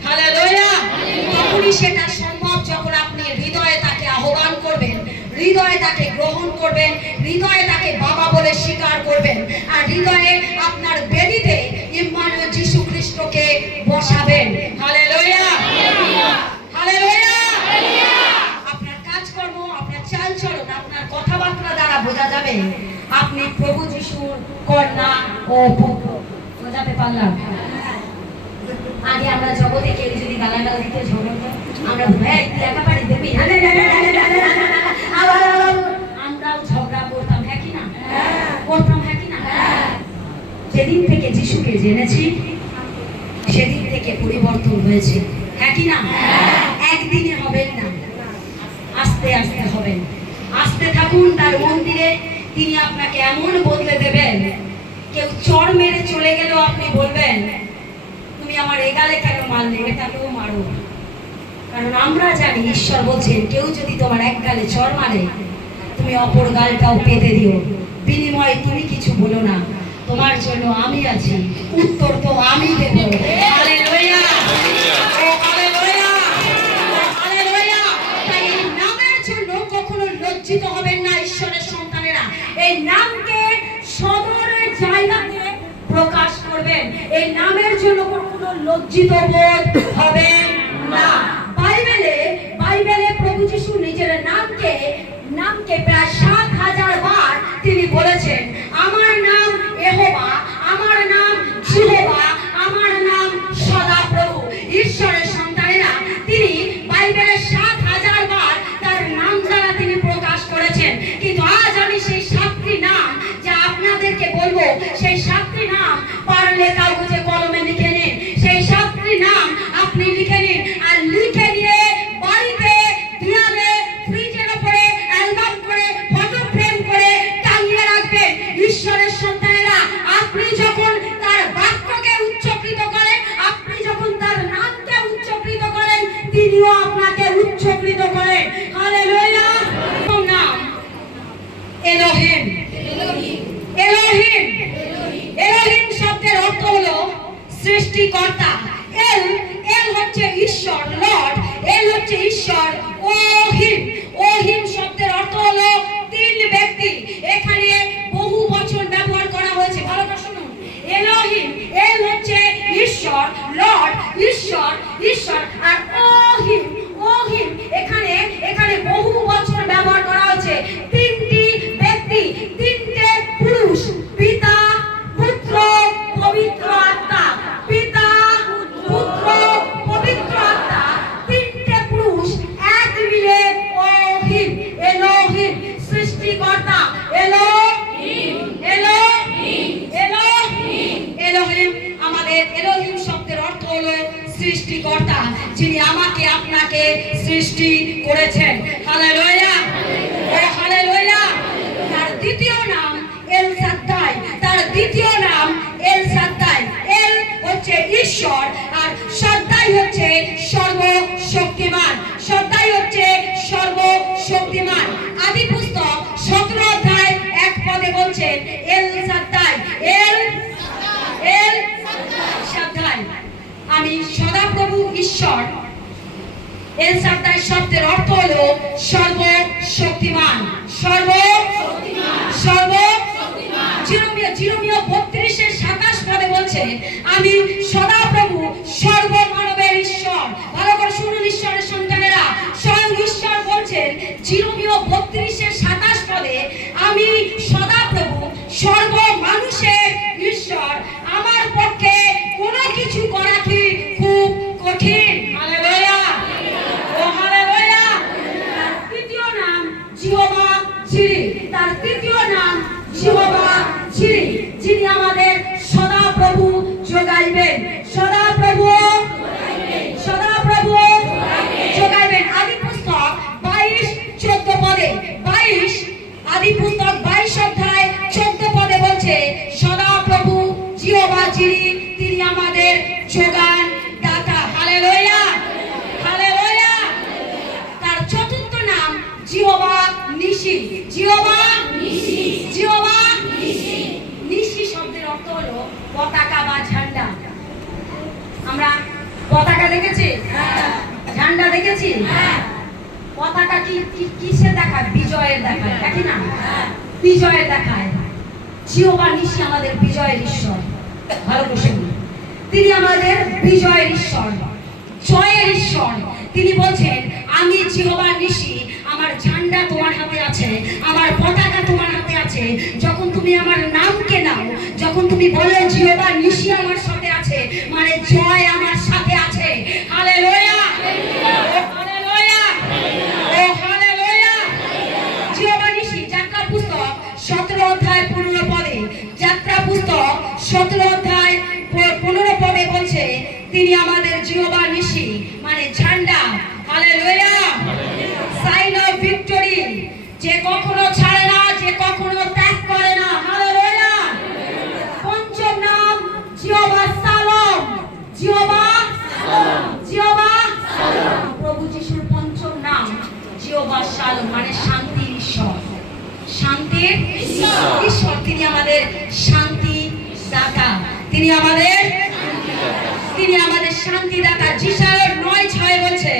হালেলুয়া। তখনই সেটা সম্ভব যখন আপনি হৃদয়ে তাকে আহ্বান করবেন, হৃদয়ে তাকে গ্রহণ করবেন, হৃদয়ে তাকে বাবা বলে স্বীকার করবেন, আর হৃদয়ে আপনার বেদিতে ইম্মানুয়েল যিশু খ্রিস্টকে বসাবেন। Hallelujah, hallelujah. আপনার কাজকর্ম, আপনার চালচলন, আপনার কথাবার্তা দ্বারা বোঝা যাবে আপনি প্রভু যিশুর কন্যা ও পুত্র। বোঝাতে পারলাম? আগে আমরা জগতে কেউ যদি গালাগাল দিতে ঝগড়া, আমরা একেবারে দেবি, আমরাও ঝগড়া করতাম, হ্যাঁ কি না? করতাম, হ্যাঁ কি না? যেদিন থেকে যিশুকে জেনেছি সেদিন থেকে পরিবর্তন হয়েছে, হ্যাঁ কি না? একদিনে হবেন না, আস্তে আস্তে হবেন। আসতে থাকুন তার মন্দিরে, তিনি আপনাকে এমন বদলে দেবেন, কেউ চড় মেরে চলে গেলেও আপনি বলবেন তুমি আমার এগালে কেন মারলে, এটাকেও মারো। কারণ আমরা জানি ঈশ্বর বলছেন কেউ যদি তোমার এক গালে চড় মারে তুমি অপর গালটাও পেতে দিও, বিনিময়ে তুমি কিছু বলো না, তোমার জন্য আমি আছি, উত্তর তো আমি দেব। হালেলুয়া, ও হালেলুয়া, হালেলুয়া। তাই এই নামের জন্য কখনো লজ্জিত হবেন না ঈশ্বরের সন্তানেরা। এই নামকে সদরের জায়গাতে প্রকাশ করবেন, এই নামের জন্য কোনো লজ্জিত বোধ হবেন না। বাইবেলে প্রভু যিশু নিজের নামকে প্রায় ৭,০০০ বার তিনি বলেছেন, আমার নাম ইহোবা, আমার নাম জিহোবা, আমার নাম সদাপ্রভু। ঈশ্বরের সন্তানেরা, তিনি বাইবেলে ৭,০০০ বার তার নাম দ্বারা তিনি প্রকাশ করেছেন। কিন্তু আজ আমি সেই ৭টি নাম যা আপনাদেরকে বলবো, সেই ৭টি নাম পারলে কাগজে কলমে লিখে নিন। সেই ৭টি নাম আপনি লিখে নিন, আর লিখে নিয়ে বাড়িতে দেয়ালে ফ্রিজের উপরে অ্যালবাম করে ফটো ফ্রেম করে টাঙিয়ে রাখবেন। ঈশ্বরের সন্তানেরা, আপনি যখন তার বাক্যকে উচ্চকৃত করেন, আপনি যখন তার নামকে উচ্চকৃত করেন, তিনিও আপনাকে উচ্চকৃত করেন। হালেলুয়া। নাম এলোহিম। এলোহিম, এলোহিম শব্দের অর্থ হলো সৃষ্টিকর্তা। এল হচ্ছে ঈশ্বর, লর্ড, হচ্ছে ঈশ্বর। ওহিম, ওহিম শব্দের অর্থ হলো তিন ব্যক্তি। এখানে বহু বচন ব্যবহার করা হয়েছে, ভালো করে শুনুন। এলোহিম, এল হচ্ছে ঈশ্বর, লর্ড ঈশ্বর, ঈশ্বর। আর ওহিম, ওহিম এখানে বহু বচন ব্যবহার করা হয়েছে। তিনটি ব্যক্তি, তিনটে পুরুষ, পিতা পুত্র পবিত্র আত্মা। পিতা পুত্র পবিত্র আত্মা, তিনটে পুরুষ এক মিলে ওহিম, এলোহিম সৃষ্টিকর্তা। Elohim, Elohim, Elohim, Elohim. আমাদের এলোহিম শব্দের অর্থ হলো সৃষ্টিকর্তা, যিনি আমাকে আপনাকে সৃষ্টি করেছেন। হালেলুয়া, ও হালেলুয়া। তার দ্বিতীয় নাম এল সাদ্দাই, তার দ্বিতীয় নাম এল সাদ্দাই। এল হচ্ছে ঈশ্বর আর সাদ্দাই হচ্ছে সর্বশক্তিমান। সাদ্দাই হচ্ছে সর্বশক্তিমান। আদি পুস্তক 17 অধ্যায় 1 পদে বলছেন এল সাদ্দাই, এল এল সাদ্দাই। আমি সদাপ্রভু ঈশ্বর। এল সাদ্দাই শব্দের অর্থ হলো সর্বশক্তিমান, সর্বশক্তিমান। জিরোমিয়া 32:27 পদে বলছে আমি সদাপ্রভু সর্বমানবের ঈশ্বর। ভালো করে শুনুন ঈশ্বরের সন্তানেরা, স্বয়ং ঈশ্বর বলছেন জিরোমিয়া 32:27 পদে আমি সদাপ্রভু সর্বমানুষের ঈশ্বর। আমার পক্ষে কোনো কিছু করা কি খুব কঠিন। হালেলুয়া, ও হালেলুয়া। তার তৃতীয় নাম জিহোভা যিরি, তার তৃতীয় নাম জিহোভা যিরি, যিনি আমাদের সদাপ্রভু যোগাইবেন। সদাপ্রভু যোগাইবেন। আদি পুস্তক 22:14 পদে, 22 আদি পুস্তক 22 অধ্যায় 14 পদে বলছে সদাপ্রভু জিহোভা যিরি, তিনি আমাদের যোগান দাতা। Hallelujah, hallelujah. তার চতুর্থ নাম জিহোভা নিশি, জিহোভা নিশি, জিহোভা নিশি। নিশি শব্দের অর্থ হলো পতাকা বা ঝান্ডা। আমরা পতাকা দেখেছি, ঝান্ডা দেখেছি। পতাকা কিসে দেখায়? বিজয়ের দেখায়, দেখি না? বিজয়ের দেখায়। জিহোভা নিশি আমাদের বিজয়ের ঈশ্বর। ভালো করে শুনুন, তিনি আমাদের বিজয়ের ঈশ্বর, জয়ের ঈশ্বর। তিনি বলছেন আমি জিহোভা নিশি, আমার ঝান্ডা তোমার হাতে আছে, আমার পতাকা তোমার হাতে আছে। যখন তুমি আমার নামকে নাও, যখন তুমি বলো জিহোভা নিশি আমার সাথে আছে, মানে জয় আমার সাথে আছে। হালেলুয়া, হালেলুয়া, ও হালেলুয়া। জিহোভা নিশি যাত্রা পুস্তক 17 অধ্যায় 15 পদে, যাত্রা পুস্তক 17 অধ্যায় 15 পদে বলছে তিনি আমাদের জিহোভা নিশি, মানে ঝান্ডা। হালেলুয়া, সাইন অফ ভিক্টরি, যে কখনো ছাড়ে না, যে কখনো ত্যাগ করে না। হালেলুয়া। পঞ্চম নাম জিহোভা শালোম, জিহোভা জিহোভা প্রভু যিশুর পঞ্চম নাম জিহোভা শালোম, মানে শান্তির ঈশ্বর, শান্তির ঈশ্বর। তিনি আমাদের শান্তি দাতা, তিনি আমাদের শান্তিদাতা। যিশায় 9:6 বলছে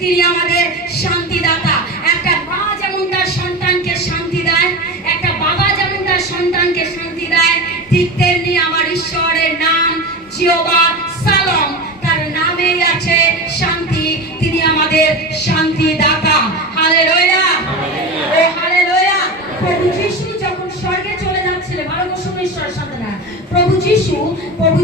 তিনি আমাদের শান্তিদাতা। একটা মা যেমন তার সন্তানকে শান্তি দেয়, একটা বাবা যেমন তার সন্তানকে শান্তি দেয়, ঠিক তেমনি আমার ঈশ্বরের নাম জিহোভা শালোম, তার নামেই আছে শান্তি। তিনি আমাদের শান্তিদাতা। হালেলুয়া, ও হালেলুয়া। প্রভু যিশু যখন স্বর্গে চলে যাচ্ছিলেন, ভালো করে শুনুন ঈশ্বরের সন্তানেরা, প্রভু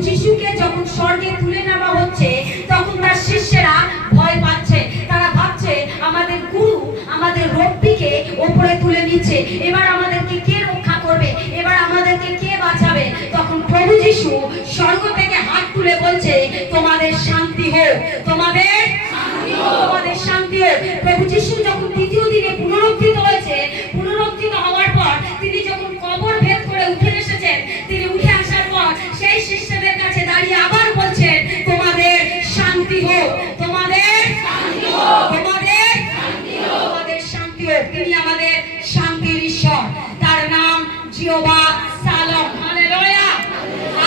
যিশুকে যখন স্বর্গে তুলে নেওয়া হচ্ছে, তখন তার শিষ্যেরা ভয় পাচ্ছে। তারা ভাবছে আমাদের গুরু, আমাদের রব্বিকে উপরে তুলে নিচ্ছে, এবার আমাদেরকে কে রক্ষা করবে, এবার আমাদেরকে কে বাঁচাবে। তখন প্রভু যিশু স্বর্গ থেকে হাত তুলে বলছে তোমাদের শান্তি হোক, তোমাদের শান্তি হোক। প্রভু যিশু যখন দ্বিতীয় দিনে পুনরুত্থিত হয়েছে, পুনরুত্থিত হওয়ার পর তিনি যখন কবর ভেদ করে উঠে এসেছেন, তিনি উঠে আসার পর সেই শিষ্যদের কাছে দাঁড়িয়ে আবার বলছেন তোমাদের শান্তি হোক, তোমাদের শান্তি হোক, তোমাদের শান্তি হোক। তিনি আমাদের শান্তির ঈশ্বর, তার নাম জিহোভা শালোম। হালেলুয়া।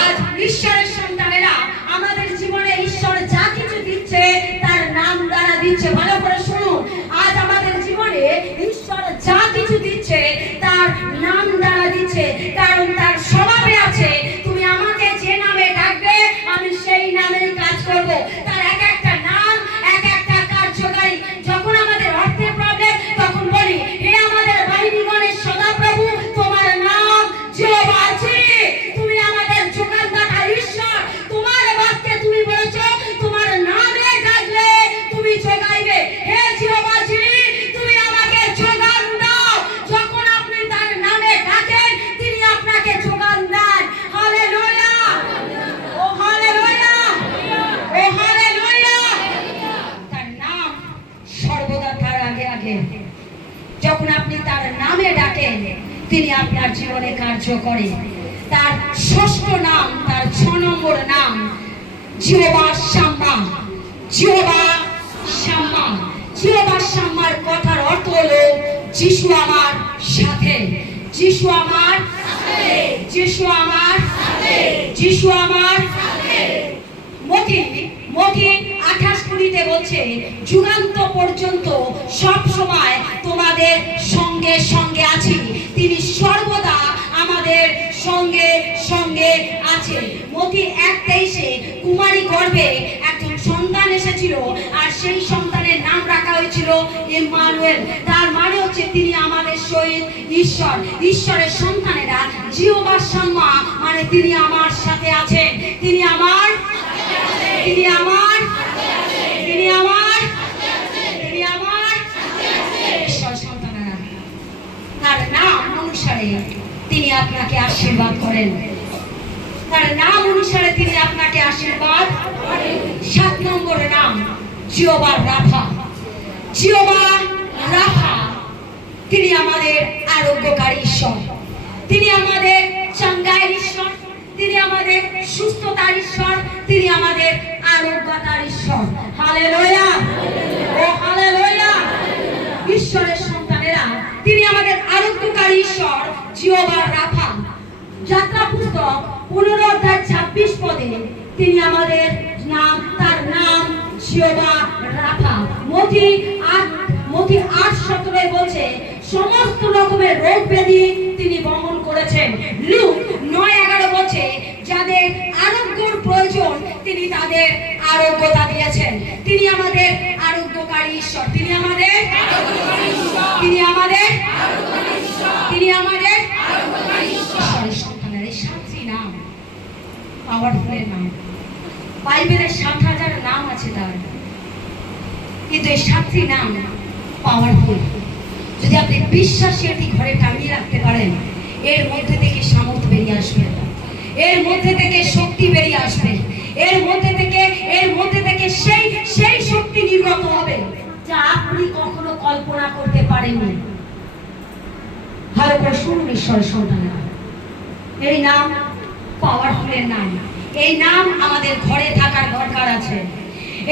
আজ ঈশ্বরের সন্তানেরা আমাদের জীবনে ঈশ্বর যা কিছু দিচ্ছে তার নাম দ্বারা দিচ্ছে। ভালো করে তিনি আপনার জীবনে কার্য করে। তার ষষ্ঠ নাম, তার 6 নম্বর নাম Jehovah Shamma. Jehovah Shamma, Jehovah শাম্মার কথার অর্থ হলো যিশু আমার সাথে। যিশু আমার সাথে, যিশু আমার সাথে, যিশু আমার সাথে। মতি 28:20 বলছে, যুগান্ত পর্যন্ত সব সময় তোমাদের সঙ্গে সঙ্গে আছি। তিনি সর্বদা আমাদের সঙ্গে সঙ্গে আছে। মতি 1:23 কুমারী গর্ভে একজন সন্তান এসেছিল, আর সেই সন্তানের নাম রাখা হয়েছিল ইম্মানুয়েল। তার মানে হচ্ছে তিনি আমাদের সহিত ঈশ্বর। ঈশ্বরের সন্তানেরা জিহোবা শাম্মা মানে তিনি আমার সাথে আছেন। তিনি আমার, তিনি আমার, তিনি আমার, তিনি আমার ঈশ্বর সন্তানেরা। তার নাম অনুসারে তিনি আপনাকে আশীর্বাদ করেন। তার নাম অনুসারে তিনি আপনাকে আশীর্বাদ করেন। 7 নম্বর নাম জিহোবা রাফা। জিহোবা রাফা তিনি আমাদের আরোগ্যকারী ঈশ্বর। তিনি আমাদের চাঙ্গাইয়ের ঈশ্বর, তিনি আমাদের সুস্থতার ঈশ্বর, তিনি আমাদের আরোগ্যতার ঈশ্বর। হালেলুয়া, ও হালেলুয়া। ঈশ্বরের সন্তানেরা তিনি আমাদের আরোগ্যকারী ঈশ্বর জিহোবা রাফা। যাত্রা পুস্তক 15:26 তিনি আমাদের নাম, তার নাম জিহোবা রাফা। মতি 8:17 বলছে সমস্ত রকমের রোগ ব্যাধি তিনি বহন করেছেন। লুক 9:11 বলছে যাদের আরোগ্যের প্রয়োজন তিনি তাদের আরোগ্যতা দিয়েছেন। তিনি আমাদের আরোগ্যকারী ঈশ্বর। তিনি আমাদের, তিনি আমাদের, তিনি আমাদের ঈশ্বরের সন্তানের। এই 7টি নাম পাওয়ারফুলের নাম। বাইবেলের 7,000 নাম আছে তার, কিন্তু এই 7টি নাম পাওয়ারফুল। যদি আপনি বিশ্বাসে এটি ঘরে টাঙিয়ে রাখতে পারেন, এর মধ্যে থেকে সামর্থ্য বেরিয়ে আসবে, এর মধ্যে থেকে শক্তি বেরিয়ে আসবে, এর মধ্যে থেকে সেই শক্তি নির্গত হবে যা আপনি কখনো কল্পনা করতে পারেননি। ভালো করে শুনুন ঈশ্বরের সন্তানেরা, এই নাম পাওয়ারফুলের নাম। এই নাম আমাদের ঘরে থাকার দরকার আছে।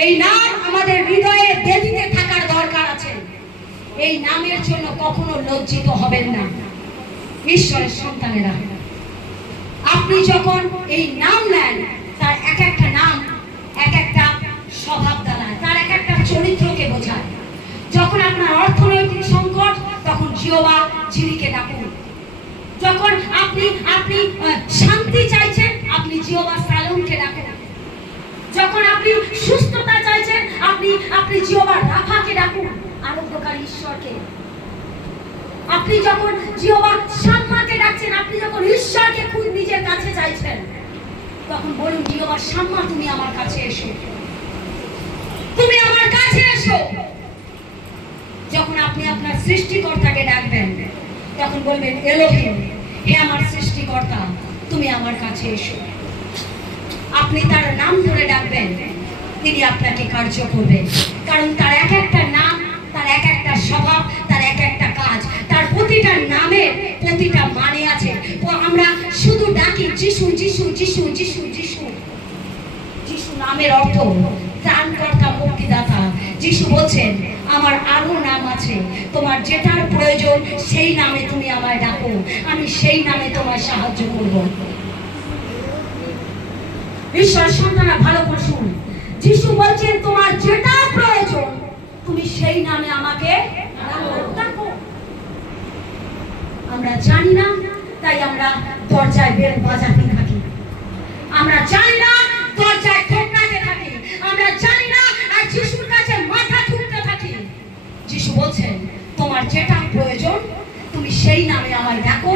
এই নাম আমাদের হৃদয়ে বেদিতে থাকার দরকার আছে। এই নামের জন্য কখনো লজ্জিত হবেন না ঈশ্বরের সন্তানেরা। আপনি যখন এই নাম নেন, তার এক একটা নাম এক একটা স্বভাব দ্বারা, তার এক একটা চরিত্রকে বোঝায়। যখন আপনার অর্থনৈতিক সংকট, তখন জিহোবা যিরিকে ডাকুন। যখন আপনি শান্তি চাইছেন, আপনি জিহোবা শালোমকে ডাকুন। যখন আপনি সুস্থতা চাইছেন, আপনি জিহোবা রাফাকে ডাকুন, আরোগ্যকারী ঈশ্বরকে। আপনি যখন জিহোবা শাম্মাকে ডাকছেন, আপনি যখন ঈশ্বরকে খুব নিজের কাছে চাইছেন, তখন বলুন জিহোবা শাম্মা তুমি আমার কাছে এসো, তুমি আমার কাছে এসো। যখন আপনি আপনার সৃষ্টিকর্তাকে ডাকবেন, তখন বলবেন এলোহিম, হে আমার সৃষ্টিকর্তা তুমি আমার কাছে এসো। আপনি তার নাম ধরে ডাকবেন, তিনি আপনাকে কার্য করবেন। কারণ তার এক একটা নাম, তার এক একটা স্বভাব, তার এক একটা কাজ, তার প্রতিটা নামের প্রতিটা মানে আছে। তো আমরা শুধু ডাকি যিশু যিশু যিশু যিশু যিশু। যিশু নামের অর্থ ত্রাণকর্তা, মুক্তিদাতা। যিশু বলছেন আমার আরো নাম আছে, তোমার যেটার প্রয়োজন সেই নামে তুমি আমায় ডাকো, আমি সেই নামে তোমায় সাহায্য করব। ঈশ্বর সন্তানা ভালো করে শুনুন, যিশু বলছেন তোমার যেটা প্রয়োজন তুমি সেই নামে আমাকে ডাকো। আমরা জানি না, তাই আমরা দরজায় বেল বাজাতে থাকি। আমরা জানি না, দরজায় ঠোকরাতে থাকি। আমরা জানি না, আর যিশুর কাছে মাথা ঠুকতে থাকি। যিশু বলছেন তোমার যেটা প্রয়োজন তুমি সেই নামে আমায় ডাকো,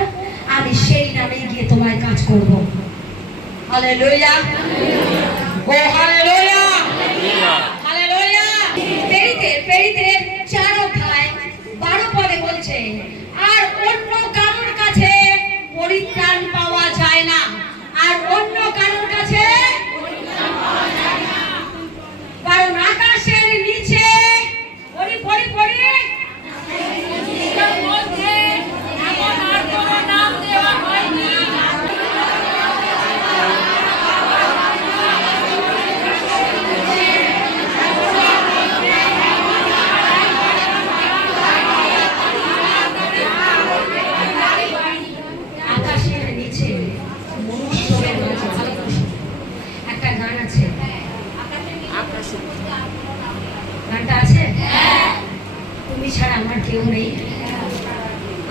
আমি সেই নামে গিয়ে তোমায় কাজ করব। হালেলুয়া, ও হালেলুয়া, হালেলুয়া। পেরিতে 4:12 বলছে আর অন্য কারোর কাছে পরিত্রাণ পাওয়া যায় না, আর অন্য কারোর কাছে কারণ আকাশের নিচে পড়ি ছাড়া আমার কেউ নেই।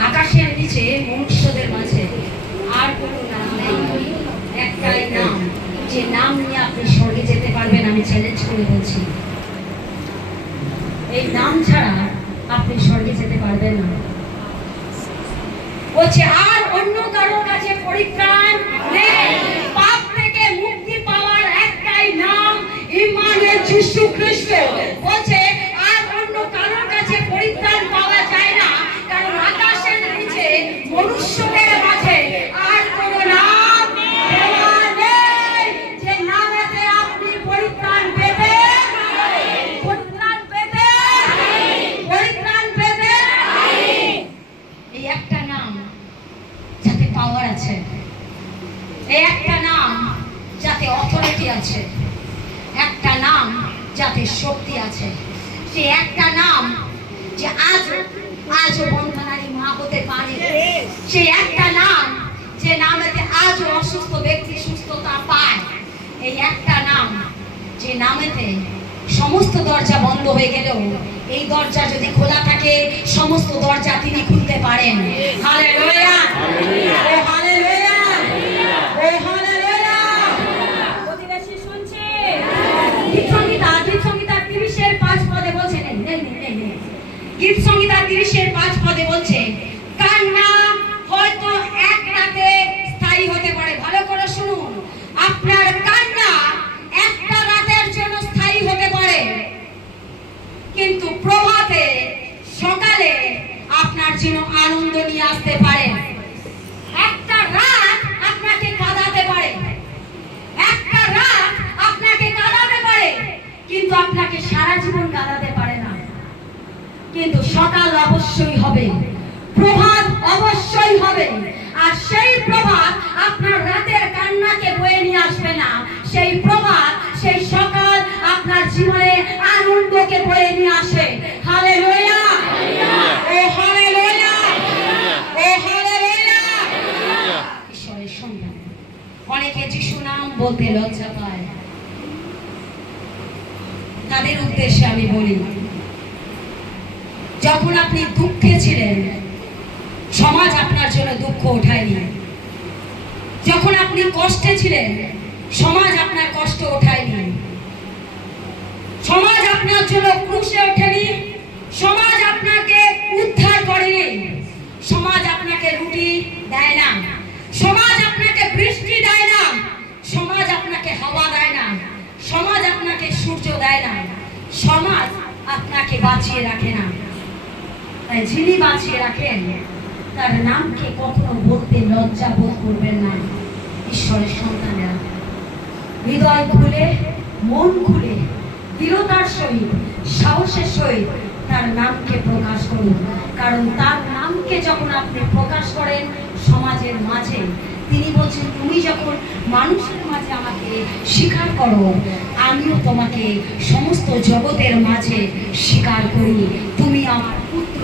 আকাশের নিচে মনুষ্যদের মাঝে আর কোনো নাম নেই, একটাই নাম, যে নাম নিয়ে আপনি স্বর্গে যেতে পারবেন। আমি চ্যালেঞ্জ করে বলছি, এই নাম ছাড়া আপনি স্বর্গে যেতে পারবেন না। বলছে আর অন্য কারোর কাছে পরিত্রাণ নেই, পাপ থেকে মুক্তি পাওয়ার একটাই নাম, ইমানে যিশু খ্রিস্ট। বলছে আর অন্য কারোর কাছে পরিত্রাণ পাওয়া যায় না, কারণ আকাশের নিচে মনুষ্যদের মাঝে আর কোনো নাম দেওয়া নেই, যে নামেতে আপনি পরিত্রাণ পেতেন, পরিত্রাণ পেতেন, পরিত্রাণ পেতেন। এই একটা নাম যাতে পাওয়ার আছে, এই একটা নাম যাতে অথরিটি আছে, একটা নাম যাতে শক্তি আছে, সে একটা নাম যে আজও বন্ধনারী মা হতে পারে, সেই একটা নাম যে নামেতে আজও অসুস্থ ব্যক্তি সুস্থতা পায়, এই একটা নাম যে নামেতে সমস্ত দরজা বন্ধ হয়ে গেলেও এই দরজা যদি খোলা থাকে সমস্ত দরজা তিনি খুলতে পারেন। হালেলুয়া, ও হালেলুয়া, ও হালেলুয়া। প্রতিবেশী শুনছে? গীতসংহিতা 30-এর 5 পদে বলছে, গীতসংহিতা 30-এর 5 পদে বলছে, কান্না হয়তো এক রাতে স্থায়ী হতে পারে। ভালো করে শুনুন, আপনার কান্না একটা রাতের জন্য স্থায়ী হতে পারে, কিন্তু প্রভাতে সকালে আপনার জন্য আনন্দ নিয়ে আসতে পারে। একটা রাত আপনাকে কাঁদাতে পারে, একটা রাত আপনাকে কাঁদাতে পারে, কিন্তু আপনাকে সারা জীবন কাঁদাতে পারে না। কিন্তু সকাল অবশ্যই হবে, প্রভাত অবশ্যই হবে, আর সেই প্রভাত আপনার রাতের কান্নাকে বয়ে নিয়ে আসবে না, সেই প্রভাত, সেই সকাল আপনার জীবনে আনন্দকে বয়ে নিয়ে আসে। হালেলুয়া, ও হালেলুয়া, ও হালেলুয়া। ঈশ্বরের সন্তান, অনেকে যিশু নাম বলতে লজ্জা পায়, তাদের উদ্দেশ্যে আমি বলি, যখন আপনি দুঃখে ছিলেন সমাজ আপনার জন্য দুঃখ ওঠায়নি, যখন আপনি কষ্টে ছিলেন সমাজ আপনার কষ্ট ওঠায়নি, সমাজ আপনার জন্য ক্রুশে ওঠেনি, সমাজ আপনাকে উদ্ধার করেনি, সমাজ আপনাকে রুটি দেয় না, সমাজ আপনাকে বৃষ্টি দেয় না, সমাজ আপনাকে হাওয়া দেয় না, সমাজ আপনাকে সূর্য দেয় না, সমাজ আপনাকে বাঁচিয়ে রাখে না। তাই যিনি বাঁচিয়ে রাখেন তার নামকে কখনো বলতে লজ্জা বোধ করবেন না। ঈশ্বরের সন্তানেরা হৃদয় খুলে, মন খুলে, দৃঢ়তার সহিত, সাহসের সহিত তার নামকে প্রকাশ করুন, কারণ তার নামকে যখন আপনি প্রকাশ করেন সমাজের মাঝে, তিনি বলছেন তুমি যখন মানুষের মাঝে আমাকে স্বীকার করো, আমিও তোমাকে সমস্ত জগতের মাঝে স্বীকার করি, তুমি আমার পুত্র,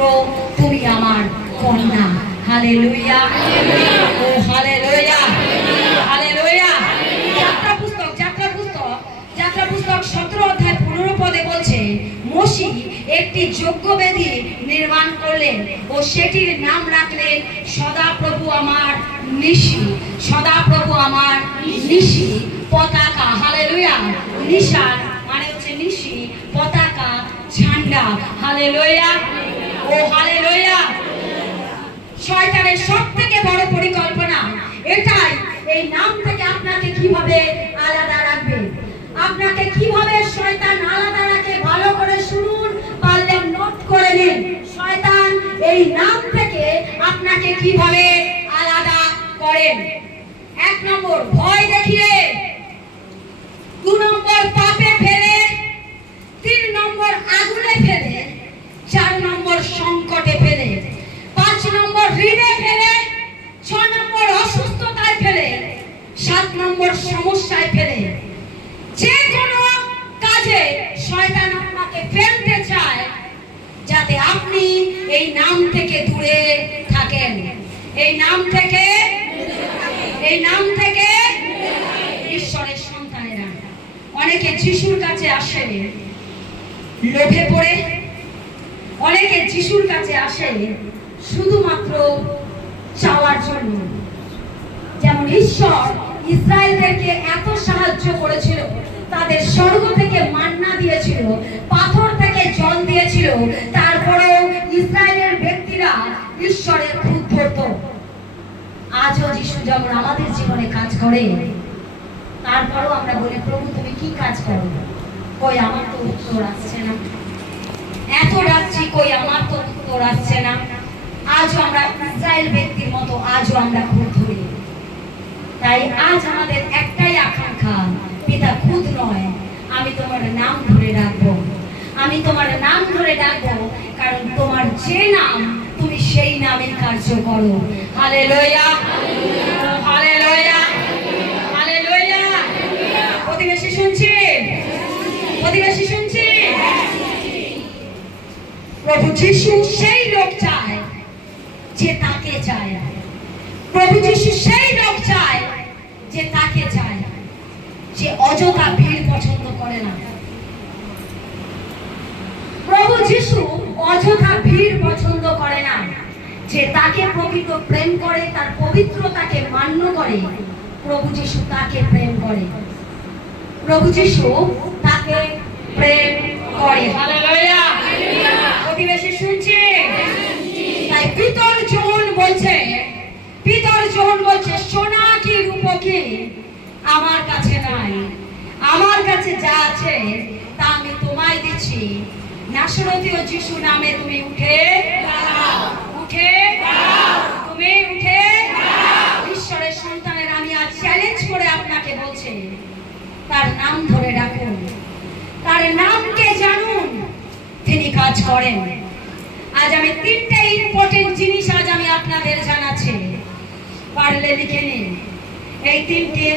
তুমি আমার কন্যা। হালেলুয়া, ও হালেলুয়া, হালেলুয়া। যাত্রা পুস্তক 17-15 পদে বলছে, মসি একটি যজ্ঞবেদী নির্মাণ করলেন ও সেটির নাম রাখলেন সদাপ্রভু আমার নিশি। সদাপ্রভু আমার নিশি পতাকা। হালেলুয়া, নিশান মানে হচ্ছে নিশি, পতাকা, ঝান্ডা। হালেলুয়া, ও হালেলুয়া। শয়তানের সবথেকে বড় পরিকল্পনা এটাই, এই নাম থেকে আপনাকে কিভাবে আলাদা রাখবে, আপনাকে কিভাবে শয়তান আলাদা রাখে। ভালো করে শুনুন, পারলে নোট করে নিন। শয়তান এই নাম থেকে আপনাকে কিভাবে আলাদা করেন। 1 নম্বর ভয় দেখিয়ে, 2 নম্বর পাপে ফেলে, 3 নম্বর আগুনে ফেলে, 4 নম্বর সংকটে ফেলে, 5 নম্বর ঋণে ফেলে, 6 নম্বর অসুস্থতায় ফেলে, 7 নম্বর সমস্যায় ফেলে। যে কোনো কাজে শয়তান আপনাকে ফেলতে চায় যাতে আপনি এই নাম থেকে দূরে থাকেন, এই নাম থেকে, এই নাম থেকে। ঈশ্বরের সন্তানেরা অনেকে যিশুর কাছে আসে লোভে পড়ে, অনেকে যিশুর কাছে আসে শুধুমাত্র চাওয়ার জন্য। যেমন ঈশ্বর ইসরায়েলদেরকে এত সাহায্য করেছিল, তাদের স্বর্গ থেকে মান্না দিয়েছিল, পাথর থেকে জল দিয়েছিল, তারপরেও ইসরায়েলের ব্যক্তিরা ঈশ্বরের খুঁত ধরত। আজও যিশু যেমন আমাদের জীবনে কাজ করে, তারপরেও আমরা বলি, প্রভু তুমি কি কাজ করো? কই আমার তো উত্তর আসছে না। এত ডাকছি, কই আমার তো উত্তর আসছে না। আজও আমরা ইসরায়েল ব্যক্তির মতো আজও আমরা খুঁত ধরি। তাই আজ আমাদের একটাই আকাঙ্ক্ষা, পিতা খুদ নয়, আমি তোমার নাম ধরে ডাকবো, আমি তোমার নাম ধরে ডাকবো, কারণ তোমার যে নাম তুমি সেই নামে কার্য করো। Hallelujah, hallelujah, hallelujah. প্রতিবেশী শুনছি, প্রতিবেশী শুনছি। প্রভু যিশু সেই লোক চায় যে তাকে চায়। প্রভু যিশু সেই লোক চায় যে তাকে চায়, যে অযথা ভিড় পছন্দ করে না। প্রভু যিশু অযথা ভিড় পছন্দ করে না, যে তাকে প্রকৃত প্রেম করে, তার পবিত্রতাকে মান্য করে, প্রভু যিশু তাকে প্রেম করে। প্রভু যিশু তাকে প্রেম করে। হালেলুয়া। প্রতিবেশী শুনছে? তাই পিতর যোহন বলছে, পিতর যোহন বলছে, সোনা কি রূপ কি আমার কাছে নাই, আমার কাছে যা আছে তা আমি তোমায় দিচ্ছি। নাসরতীয় যিশু নামে তুমি উঠে দাঁড়াও, উঠে দাঁড়াও, তুমি উঠে দাঁড়াও। ঈশ্বরের সন্তানের আমি আজ চ্যালেঞ্জ করে আপনাকে বলছি, তার নাম ধরে ডাকুন, তার নামকে জানুন, তিনি কাজ করেন। আজ আমি তিনটে ইম্পর্টেন্ট জিনিস আজ আমি আপনাদের জানাচ্ছি, পারলে লিখে নিন এই তিনটে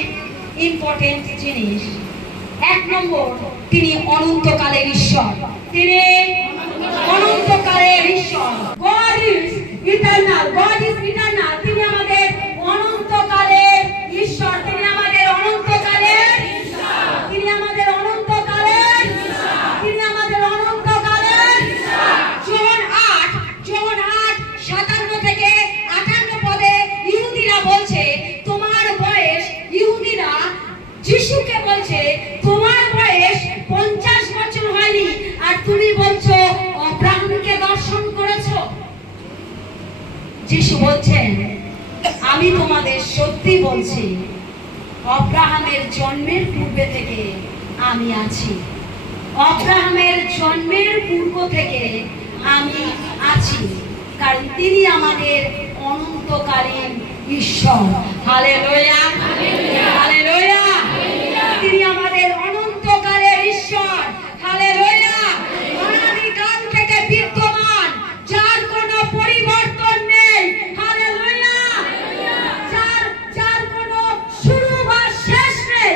ইম্পর্টেন্ট জিনিস। এক নম্বর, তিনি অনন্তকালের ঈশ্বর, তিনি অনন্তকালের ঈশ্বর। God is eternal, God is eternal, তিনি আমাদের অনন্তকালের ঈশ্বর, তিনি আমাদের অনন্তকালের ঈশ্বর, তিনি আমাদের অনন্তকালের ঈশ্বর, তিনি আমাদের অনন্তকালের ঈশ্বর। যোহন 8:57 থেকে 58 পদে ইহুদিরা বলছে, তোমার বয়স, ইহুদিরা যিশুকে বলছে, তোমার বয়স 50 বছর হয়নি, আর তুমি বলছো অব্রাহামকে দর্শন করেছো। যিশু বলছেন, আমি তোমাদের সত্যি বলছি, অব্রাহামের জন্মের পূর্বে থেকে আমি আছি, অব্রাহামের জন্মের পূর্ব থেকে আমি আছি, কারণ তিনি আমাদের অনন্তকালীন ঈশ্বর। Hallelujah, hallelujah. তিনি আমাদের অনন্তকালের ঈশ্বর। হালেলুয়া। অনাদিকাল থেকে বিদ্যমান, যার কোনো পরিবর্তন নেই। হালেলুয়া। যার কোনো শুরু বা শেষ নেই।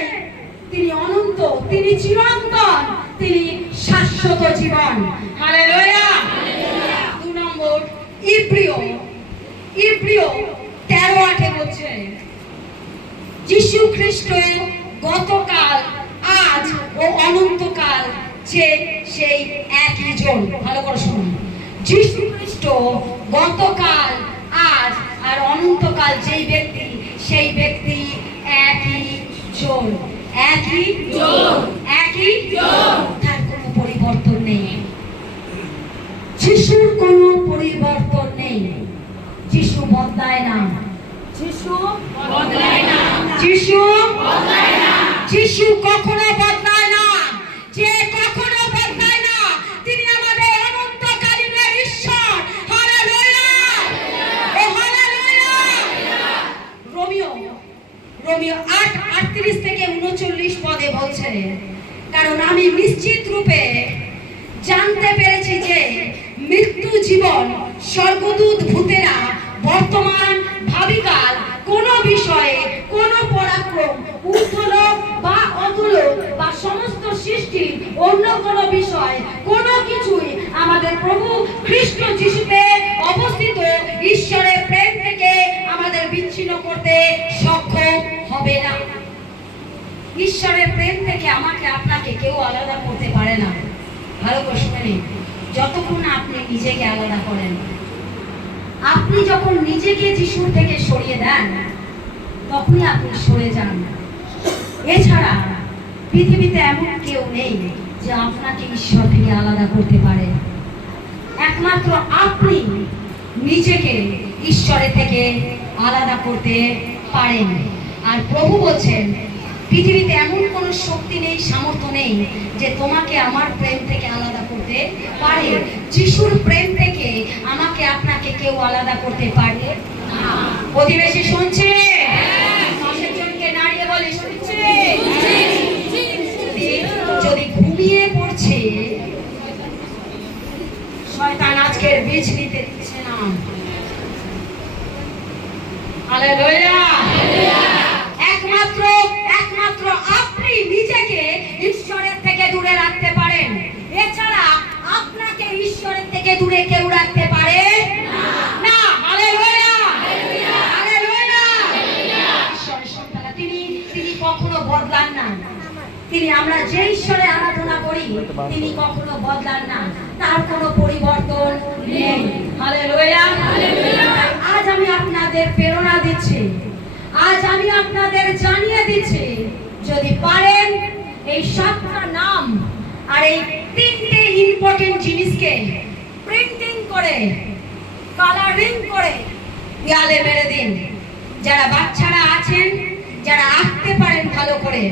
তিনি অনন্ত, তিনি চিরন্তন, তিনি শাশ্বত জীবন। হালেলুয়া। 2 নম্বর, ইব্রিয় 13:8 বলছে, যিশু খ্রিস্ট গতকাল, আজ ও অনন্তকাল যে সেই একই জন। ভালো করে শুনুন, যিশু খ্রিস্ট গতকাল, আজ আর অনন্তকাল যেই ব্যক্তি, সেই ব্যক্তি একই জন, একই জন, একই জন। তার কোনো পরিবর্তন নেই, যিশুর কোনো পরিবর্তন নেই। যিশু বদলায় না, যিশু বদলায় না, যিশু বদলায় না, যিশু কখনো বদলায় না। যে কখনো বদলায় না, তিনি আমাদের অনন্তকালীন ঈশ্বর। হালেলুয়া, ও হালেলুয়া। রোমিও 8:38 থেকে 39 পদে বলছে, কারণ আমি নিশ্চিত রূপে জানতে পেরেছি যে মৃত্যু, জীবন, স্বর্গদূত, ভূতেরা, বর্তমান, ভাবিকাল, কোন বিষয়ে, কোন পরাক্রম, ঊর্ধ্বলোক বা অধোলোক বা সমস্ত সৃষ্টি, অন্য কোন বিষয়, কোন কিছুই আমাদের প্রভু খ্রিস্ট যিশুতে অবস্থিত ঈশ্বরের প্রেম থেকে আমাদের বিচ্ছিন্ন করতে সক্ষম হবে না। ঈশ্বরের প্রেম থেকে আমাকে আপনাকে কেউ আলাদা করতে পারে না। ভালো করে শুনে নিন, যতক্ষণ না আপনি নিজেকে আলাদা করেন। আপনি যখন নিজেকে যিশুর থেকে সরিয়ে দেন, তখনই আপনি সরে যান। এছাড়া পৃথিবীতে এমন কেউ নেই যে আপনাকে ঈশ্বর থেকে আলাদা করতে পারে। একমাত্র আপনি নিজেকে ঈশ্বরের থেকে আলাদা করতে পারেন। আর প্রভু বলছেন, পৃথিবীতে এমন কোনো শক্তি নেই, সামর্থ্য নেই যে তোমাকে আমার প্রেম থেকে আলাদা করতে পারে। যিশুর প্রেম থেকে আমাকে আপনাকে কেউ আলাদা করতে পারে না। প্রতিবেশী শুনছে? পাশের জনকে নাড়িয়ে বলে, শুনছে? যদি ঘুমিয়ে পড়ছে, শয়তান আজকের বীজ নিতে দিচ্ছে না। হালেলুয়া। একমাত্র আপনি নিজেকে ঈশ্বরের থেকে দূরে রাখতে পারেন। এছাড়া আপনাকে ঈশ্বরের থেকে দূরে কেউ রাখতে পারে না। Hallelujah, hallelujah. ঈশ্বরের সন্তান তিনি কখনো বদলান না। আমরা যে ঈশ্বরে আরাধনা করি, তিনি কখনো বদলান না। তার কোনো পরিবর্তন নেই। হালেলুয়া। আজ আমি আপনাদের প্রেরণা দিচ্ছি, আজ আমি আপনাদের জানিয়ে দিচ্ছি, যদি পারেন এই 7টা নাম আর এই 3টে ইম্পর্টেন্ট জিনিসকে প্রিন্টিং করে, কালারিং করে দেয়ালে মেরে দিন। যারা বাচ্চারা আছেন, যারা আঁকতে পারেন ভালো করে,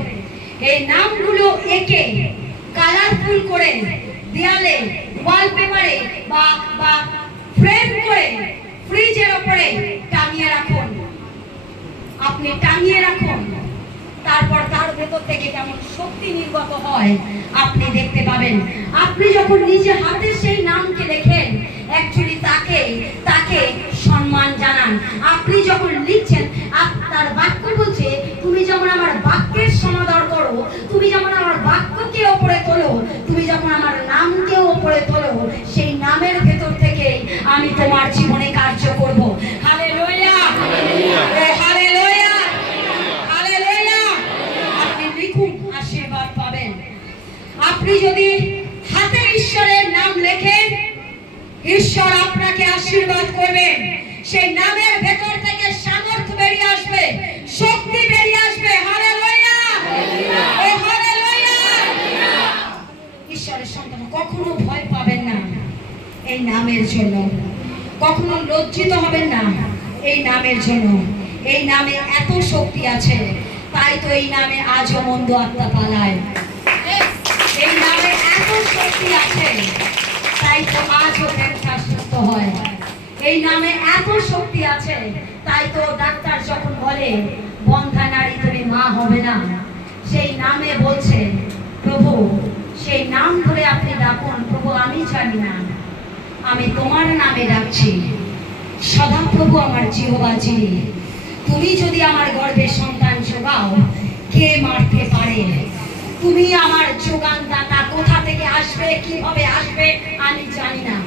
এই নামগুলো এঁকে কালারফুল করে দেয়ালে, ওয়ালপেপারে বা ফ্রেম করে ফ্রিজের উপরে টাঙিয়ে রাখুন। আপনি টাঙিয়ে রাখুন, তারপর তার ভেতর থেকে কেমন শক্তি নির্গত হয় আপনি দেখতে পাবেন। আপনি যখন নিজে হাতে সেই নামকে লেখেন, অ্যাকচুয়ালি তাকে সম্মান জানান। আপনি যখন লিখছেন, আপনার বাক্য বলছে, তুমি যেমন আমার বাক্যের সমাদর করো, তুমি যেমন আমার বাক্যকে ওপরে তোলো, তুমি যখন আমার নামকে ওপরে তোলো, সেই নামের ভেতর থেকে আমি তোমার জীবনে কার্য করব। Hallelujah, hallelujah, hallelujah. আপনি লিখুন, আশীর্বাদ পাবেন। আপনি যদি হাতে ঈশ্বরের নাম লেখেন, ঈশ্বর আপনাকে আশীর্বাদ করবেন। সেই নামের ভেতর থেকে সামর্থ্য বেরিয়ে আসবে, শক্তি বেরিয়ে আসবে। হালেলুয়া, ও হালেলুয়া। ঈশ্বরের সন্তান, কখনো ভয় পাবেন না এই নামের জন্য, কখনো লজ্জিত হবেন না এই নামের জন্য। এই নামে এত শক্তি আছে, তাই তো এই নামে আজও মন্দ আত্মা পালায়। এই নামে এত শক্তি আছে, তাই তো আজও ক্যান্সার সুস্থ হয়। এই নামে এত শক্তি আছে, তাই তো ডাক্তার যখন বলে বন্ধা নারী তুমি মা হবে না, সেই নামে বলছে, প্রভু সেই নাম ধরে আপনি ডাকুন। প্রভু আমি জানি না, আমি তোমার নামে ডাকছি। সদা প্রভু আমার জিহ্বা যিনি, তুমি যদি আমার গর্ভে সন্তান যোগাও, কে মারতে পারে? তুমি আমার যোগানদাতা, কোথা থেকে আসবে, কিভাবে আসবে আমি জানি না।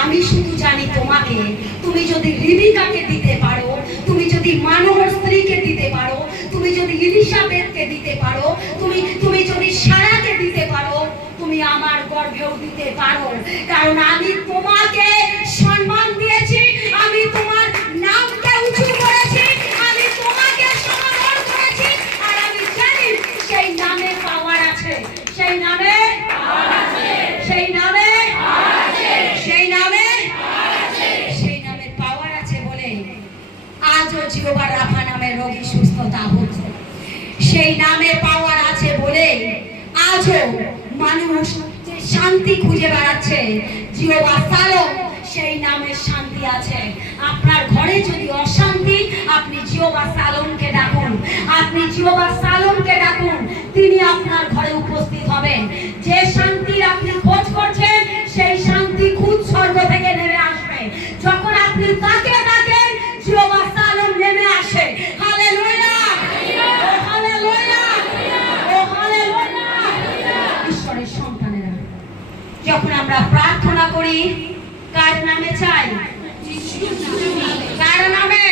আমি শুধু জানি তোমাকে, তুমি যদি রিবিকাকে দিতে পারো, তুমি যদি মানোহর স্ত্রীকে দিতে পারো, তুমি যদি ইলিসাবেথকে দিতে পারো, তুমি যদি সারাকে দিতে পারো, তুমি আমার গর্ভেও দিতে পারো। কারণ আমি তোমাকে সম্মান দিয়েছি, আমি তোমার নামকে উঁচু করেছি, আমি তোমাকে সম্মান করেছি। আর আমি জানি সেই নামে পাওয়ার আছে, সেই নামে পাওয়ার আছে, সেই নামে পাওয়ার আছে, সেই নামে পাওয়ার আছে, সেই নামে পাওয়ার আছে বলে আজও জিহ্বার রাফা নামের রোগী সুস্থতা হচ্ছে। সেই নামে পাওয়ার আছে বলে আজও মানুষ শান্তি খুঁজে বেড়াচ্ছে। জিহ্বা সালোম, সেই নামে শান্তি আছে। আপনার ঘরে যদি অশান্তি, আপনি জিহ্বা সালোমকে ডাকুন, আপনি জিহ্বা সালোমকে ডাকুন, তিনি আপনার ঘরে উপস্থিত হবেন। যে শান্তির আপনি খোঁজ করছেন, সেই শান্তি খুদ স্বর্গ থেকে নেমে আসবে। যখন আপনি তাকে ডাকেন, জিহ্বা সালোম নেমে আসে। Hallelujah, hallelujah, hallelujah. ঈশ্বরের সন্তানেরা, যখন আমরা প্রার্থনা করি, কার নামে চাই? কার নামে?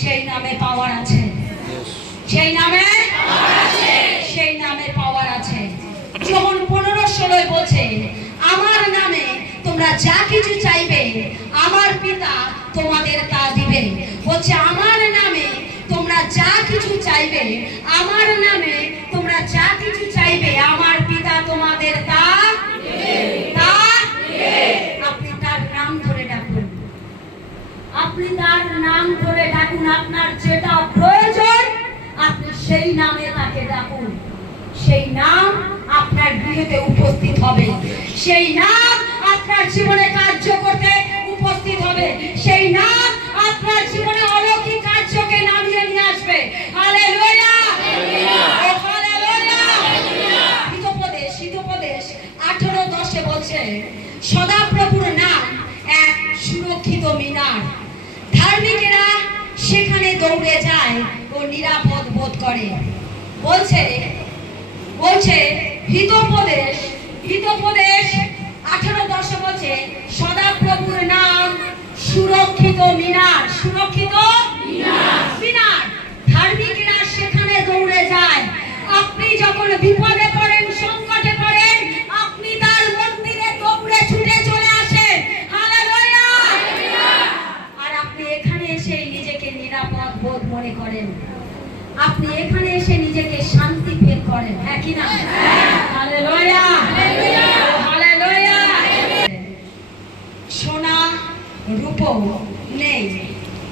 সেই নামে পাওয়ার আছে, সেই নামে সেই নামে পাওয়ার আছে। যখন 15:16 বলছে আমার নামে তোমরা যা কিছু চাইবে আমার পিতা তোমাদের তা দিবে। বলছে আমার নামে তোমরা যা কিছু চাইবে, আমার নামে তোমরা যা কিছু চাইবে আমার পিতা তোমাদের তা তা আপনি তার নাম ধরে ডাকুন, আপনি তার নাম ধরে ডাকুন। আপনার যেটা প্রয়োজন আপনি সেই নামে তাকে ডাকুন। সেই নাম আপনার গৃহেতে উপস্থিত হবে, সেই নাম আপনার জীবনে কার্য করতে উপস্থিত হবে, সেই নাম আপনার জীবনে অলৌকিক কার্যকে নামিয়ে নিয়ে আসবে। হালেলুয়া, ও হালেলুয়া। হিতোপদেশ 18:10 বলছে, সদাপ্রভুর নাম এক সুরক্ষিত মিনার, ধার্মিকেরা সেখানে দৌড়ে যায় ও নিরাপদ বোধ করে। বলছে হিতোপদেশ 18:10 বলছে, সদাপ্রভুর নাম সুরক্ষিত মিনার, সুরক্ষিত মিনার, ধার্মিকেরা সেখানে দৌড়ে যায়। আপনি যখন বিপদে পড়েন, সংকটে পড়েন, আপনি তার মন্দিরে দৌড়ে ছুটে চলে আসেন। হালেলুয়া। আর আপনি এখানে এসে নিজেকে নিরাপদ বোধ মনে করেন, আপনি এখানে এসে নিজেকে শান্তি ফিল করেন, হ্যাঁ কি না? Hallelujah, hallelujah. সোনা রূপো নেই,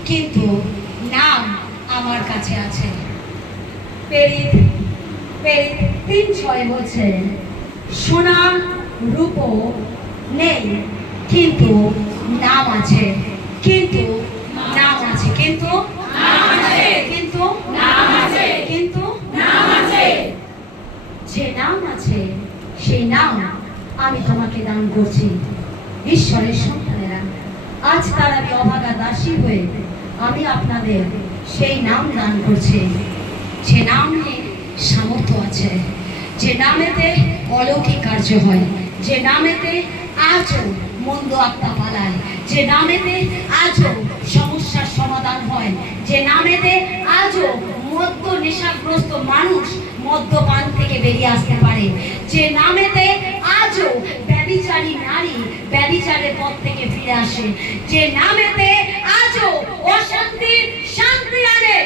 কিন্তু নাম আমার কাছে আছে। পেরিত 3:6 বলছে, সোনা রূপো নেই, কিন্তু নাম আছে, কিন্তু নাম আছে, কিন্তু কিন্তু কিন্তু যে নাম আছে সেই নাম আমি তোমাকে দান করছি। ঈশ্বরের সন্তানেরা, আজ তার আমি অভাগা দাসী হয়ে আমি আপনাদের সেই নাম দান করছি, যে নামে সামর্থ্য আছে, যে নামেতে অলৌকিক কার্য হয়, যে নামেতে আজও মন্দ আত্মা পালায়, যে নামেতে আজও সমস্যার সমাধান হয়, যে নামেতে আজও মদ্য নেশাগ্রস্ত মানুষ মদ্যপান থেকে বেরিয়ে আসতে পারে, যে নামেতে আজও ব্যভিচারী নারী ব্যভিচারের পথ থেকে ফিরে আসে, যে নামেতে আজও অশান্তি শান্তি আনে,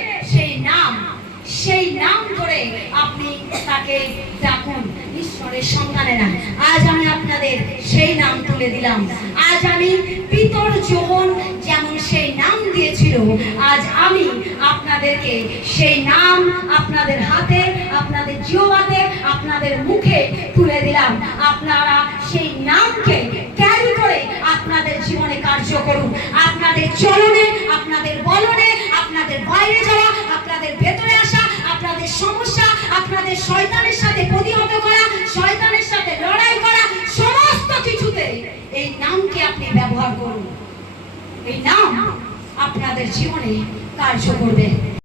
সেই নাম ধরে আপনি তাকে ডাকুন। ঈশ্বরের সন্তানেরা, আজ আমি আপনাদের সেই নাম তুলে দিলাম। আজ আমি পিতর যোহন যেমন সেই নাম দিয়েছিল, আজ আমি আপনাদেরকে সেই নাম আপনাদের হাতে, আপনাদের জিহ্বাতে, আপনাদের মুখে তুলে দিলাম। আপনারা সেই নামকে ক্যারি করে আপনাদের জীবনে কার্য করুন। আপনাদের চলনে, আপনাদের বলনে, আপনাদের বাইরে যাওয়া, আপনাদের ভেতরে আসা, আপনাদের সমস্যা, আপনাদের শয়তানের সাথে প্রতিহত করা, শয়তানের সাথে লড়াই করা, সমস্ত কিছুতে এই নামকে আপনি ব্যবহার করুন। এই নাম আপনাদের জীবনে কার্য করবে।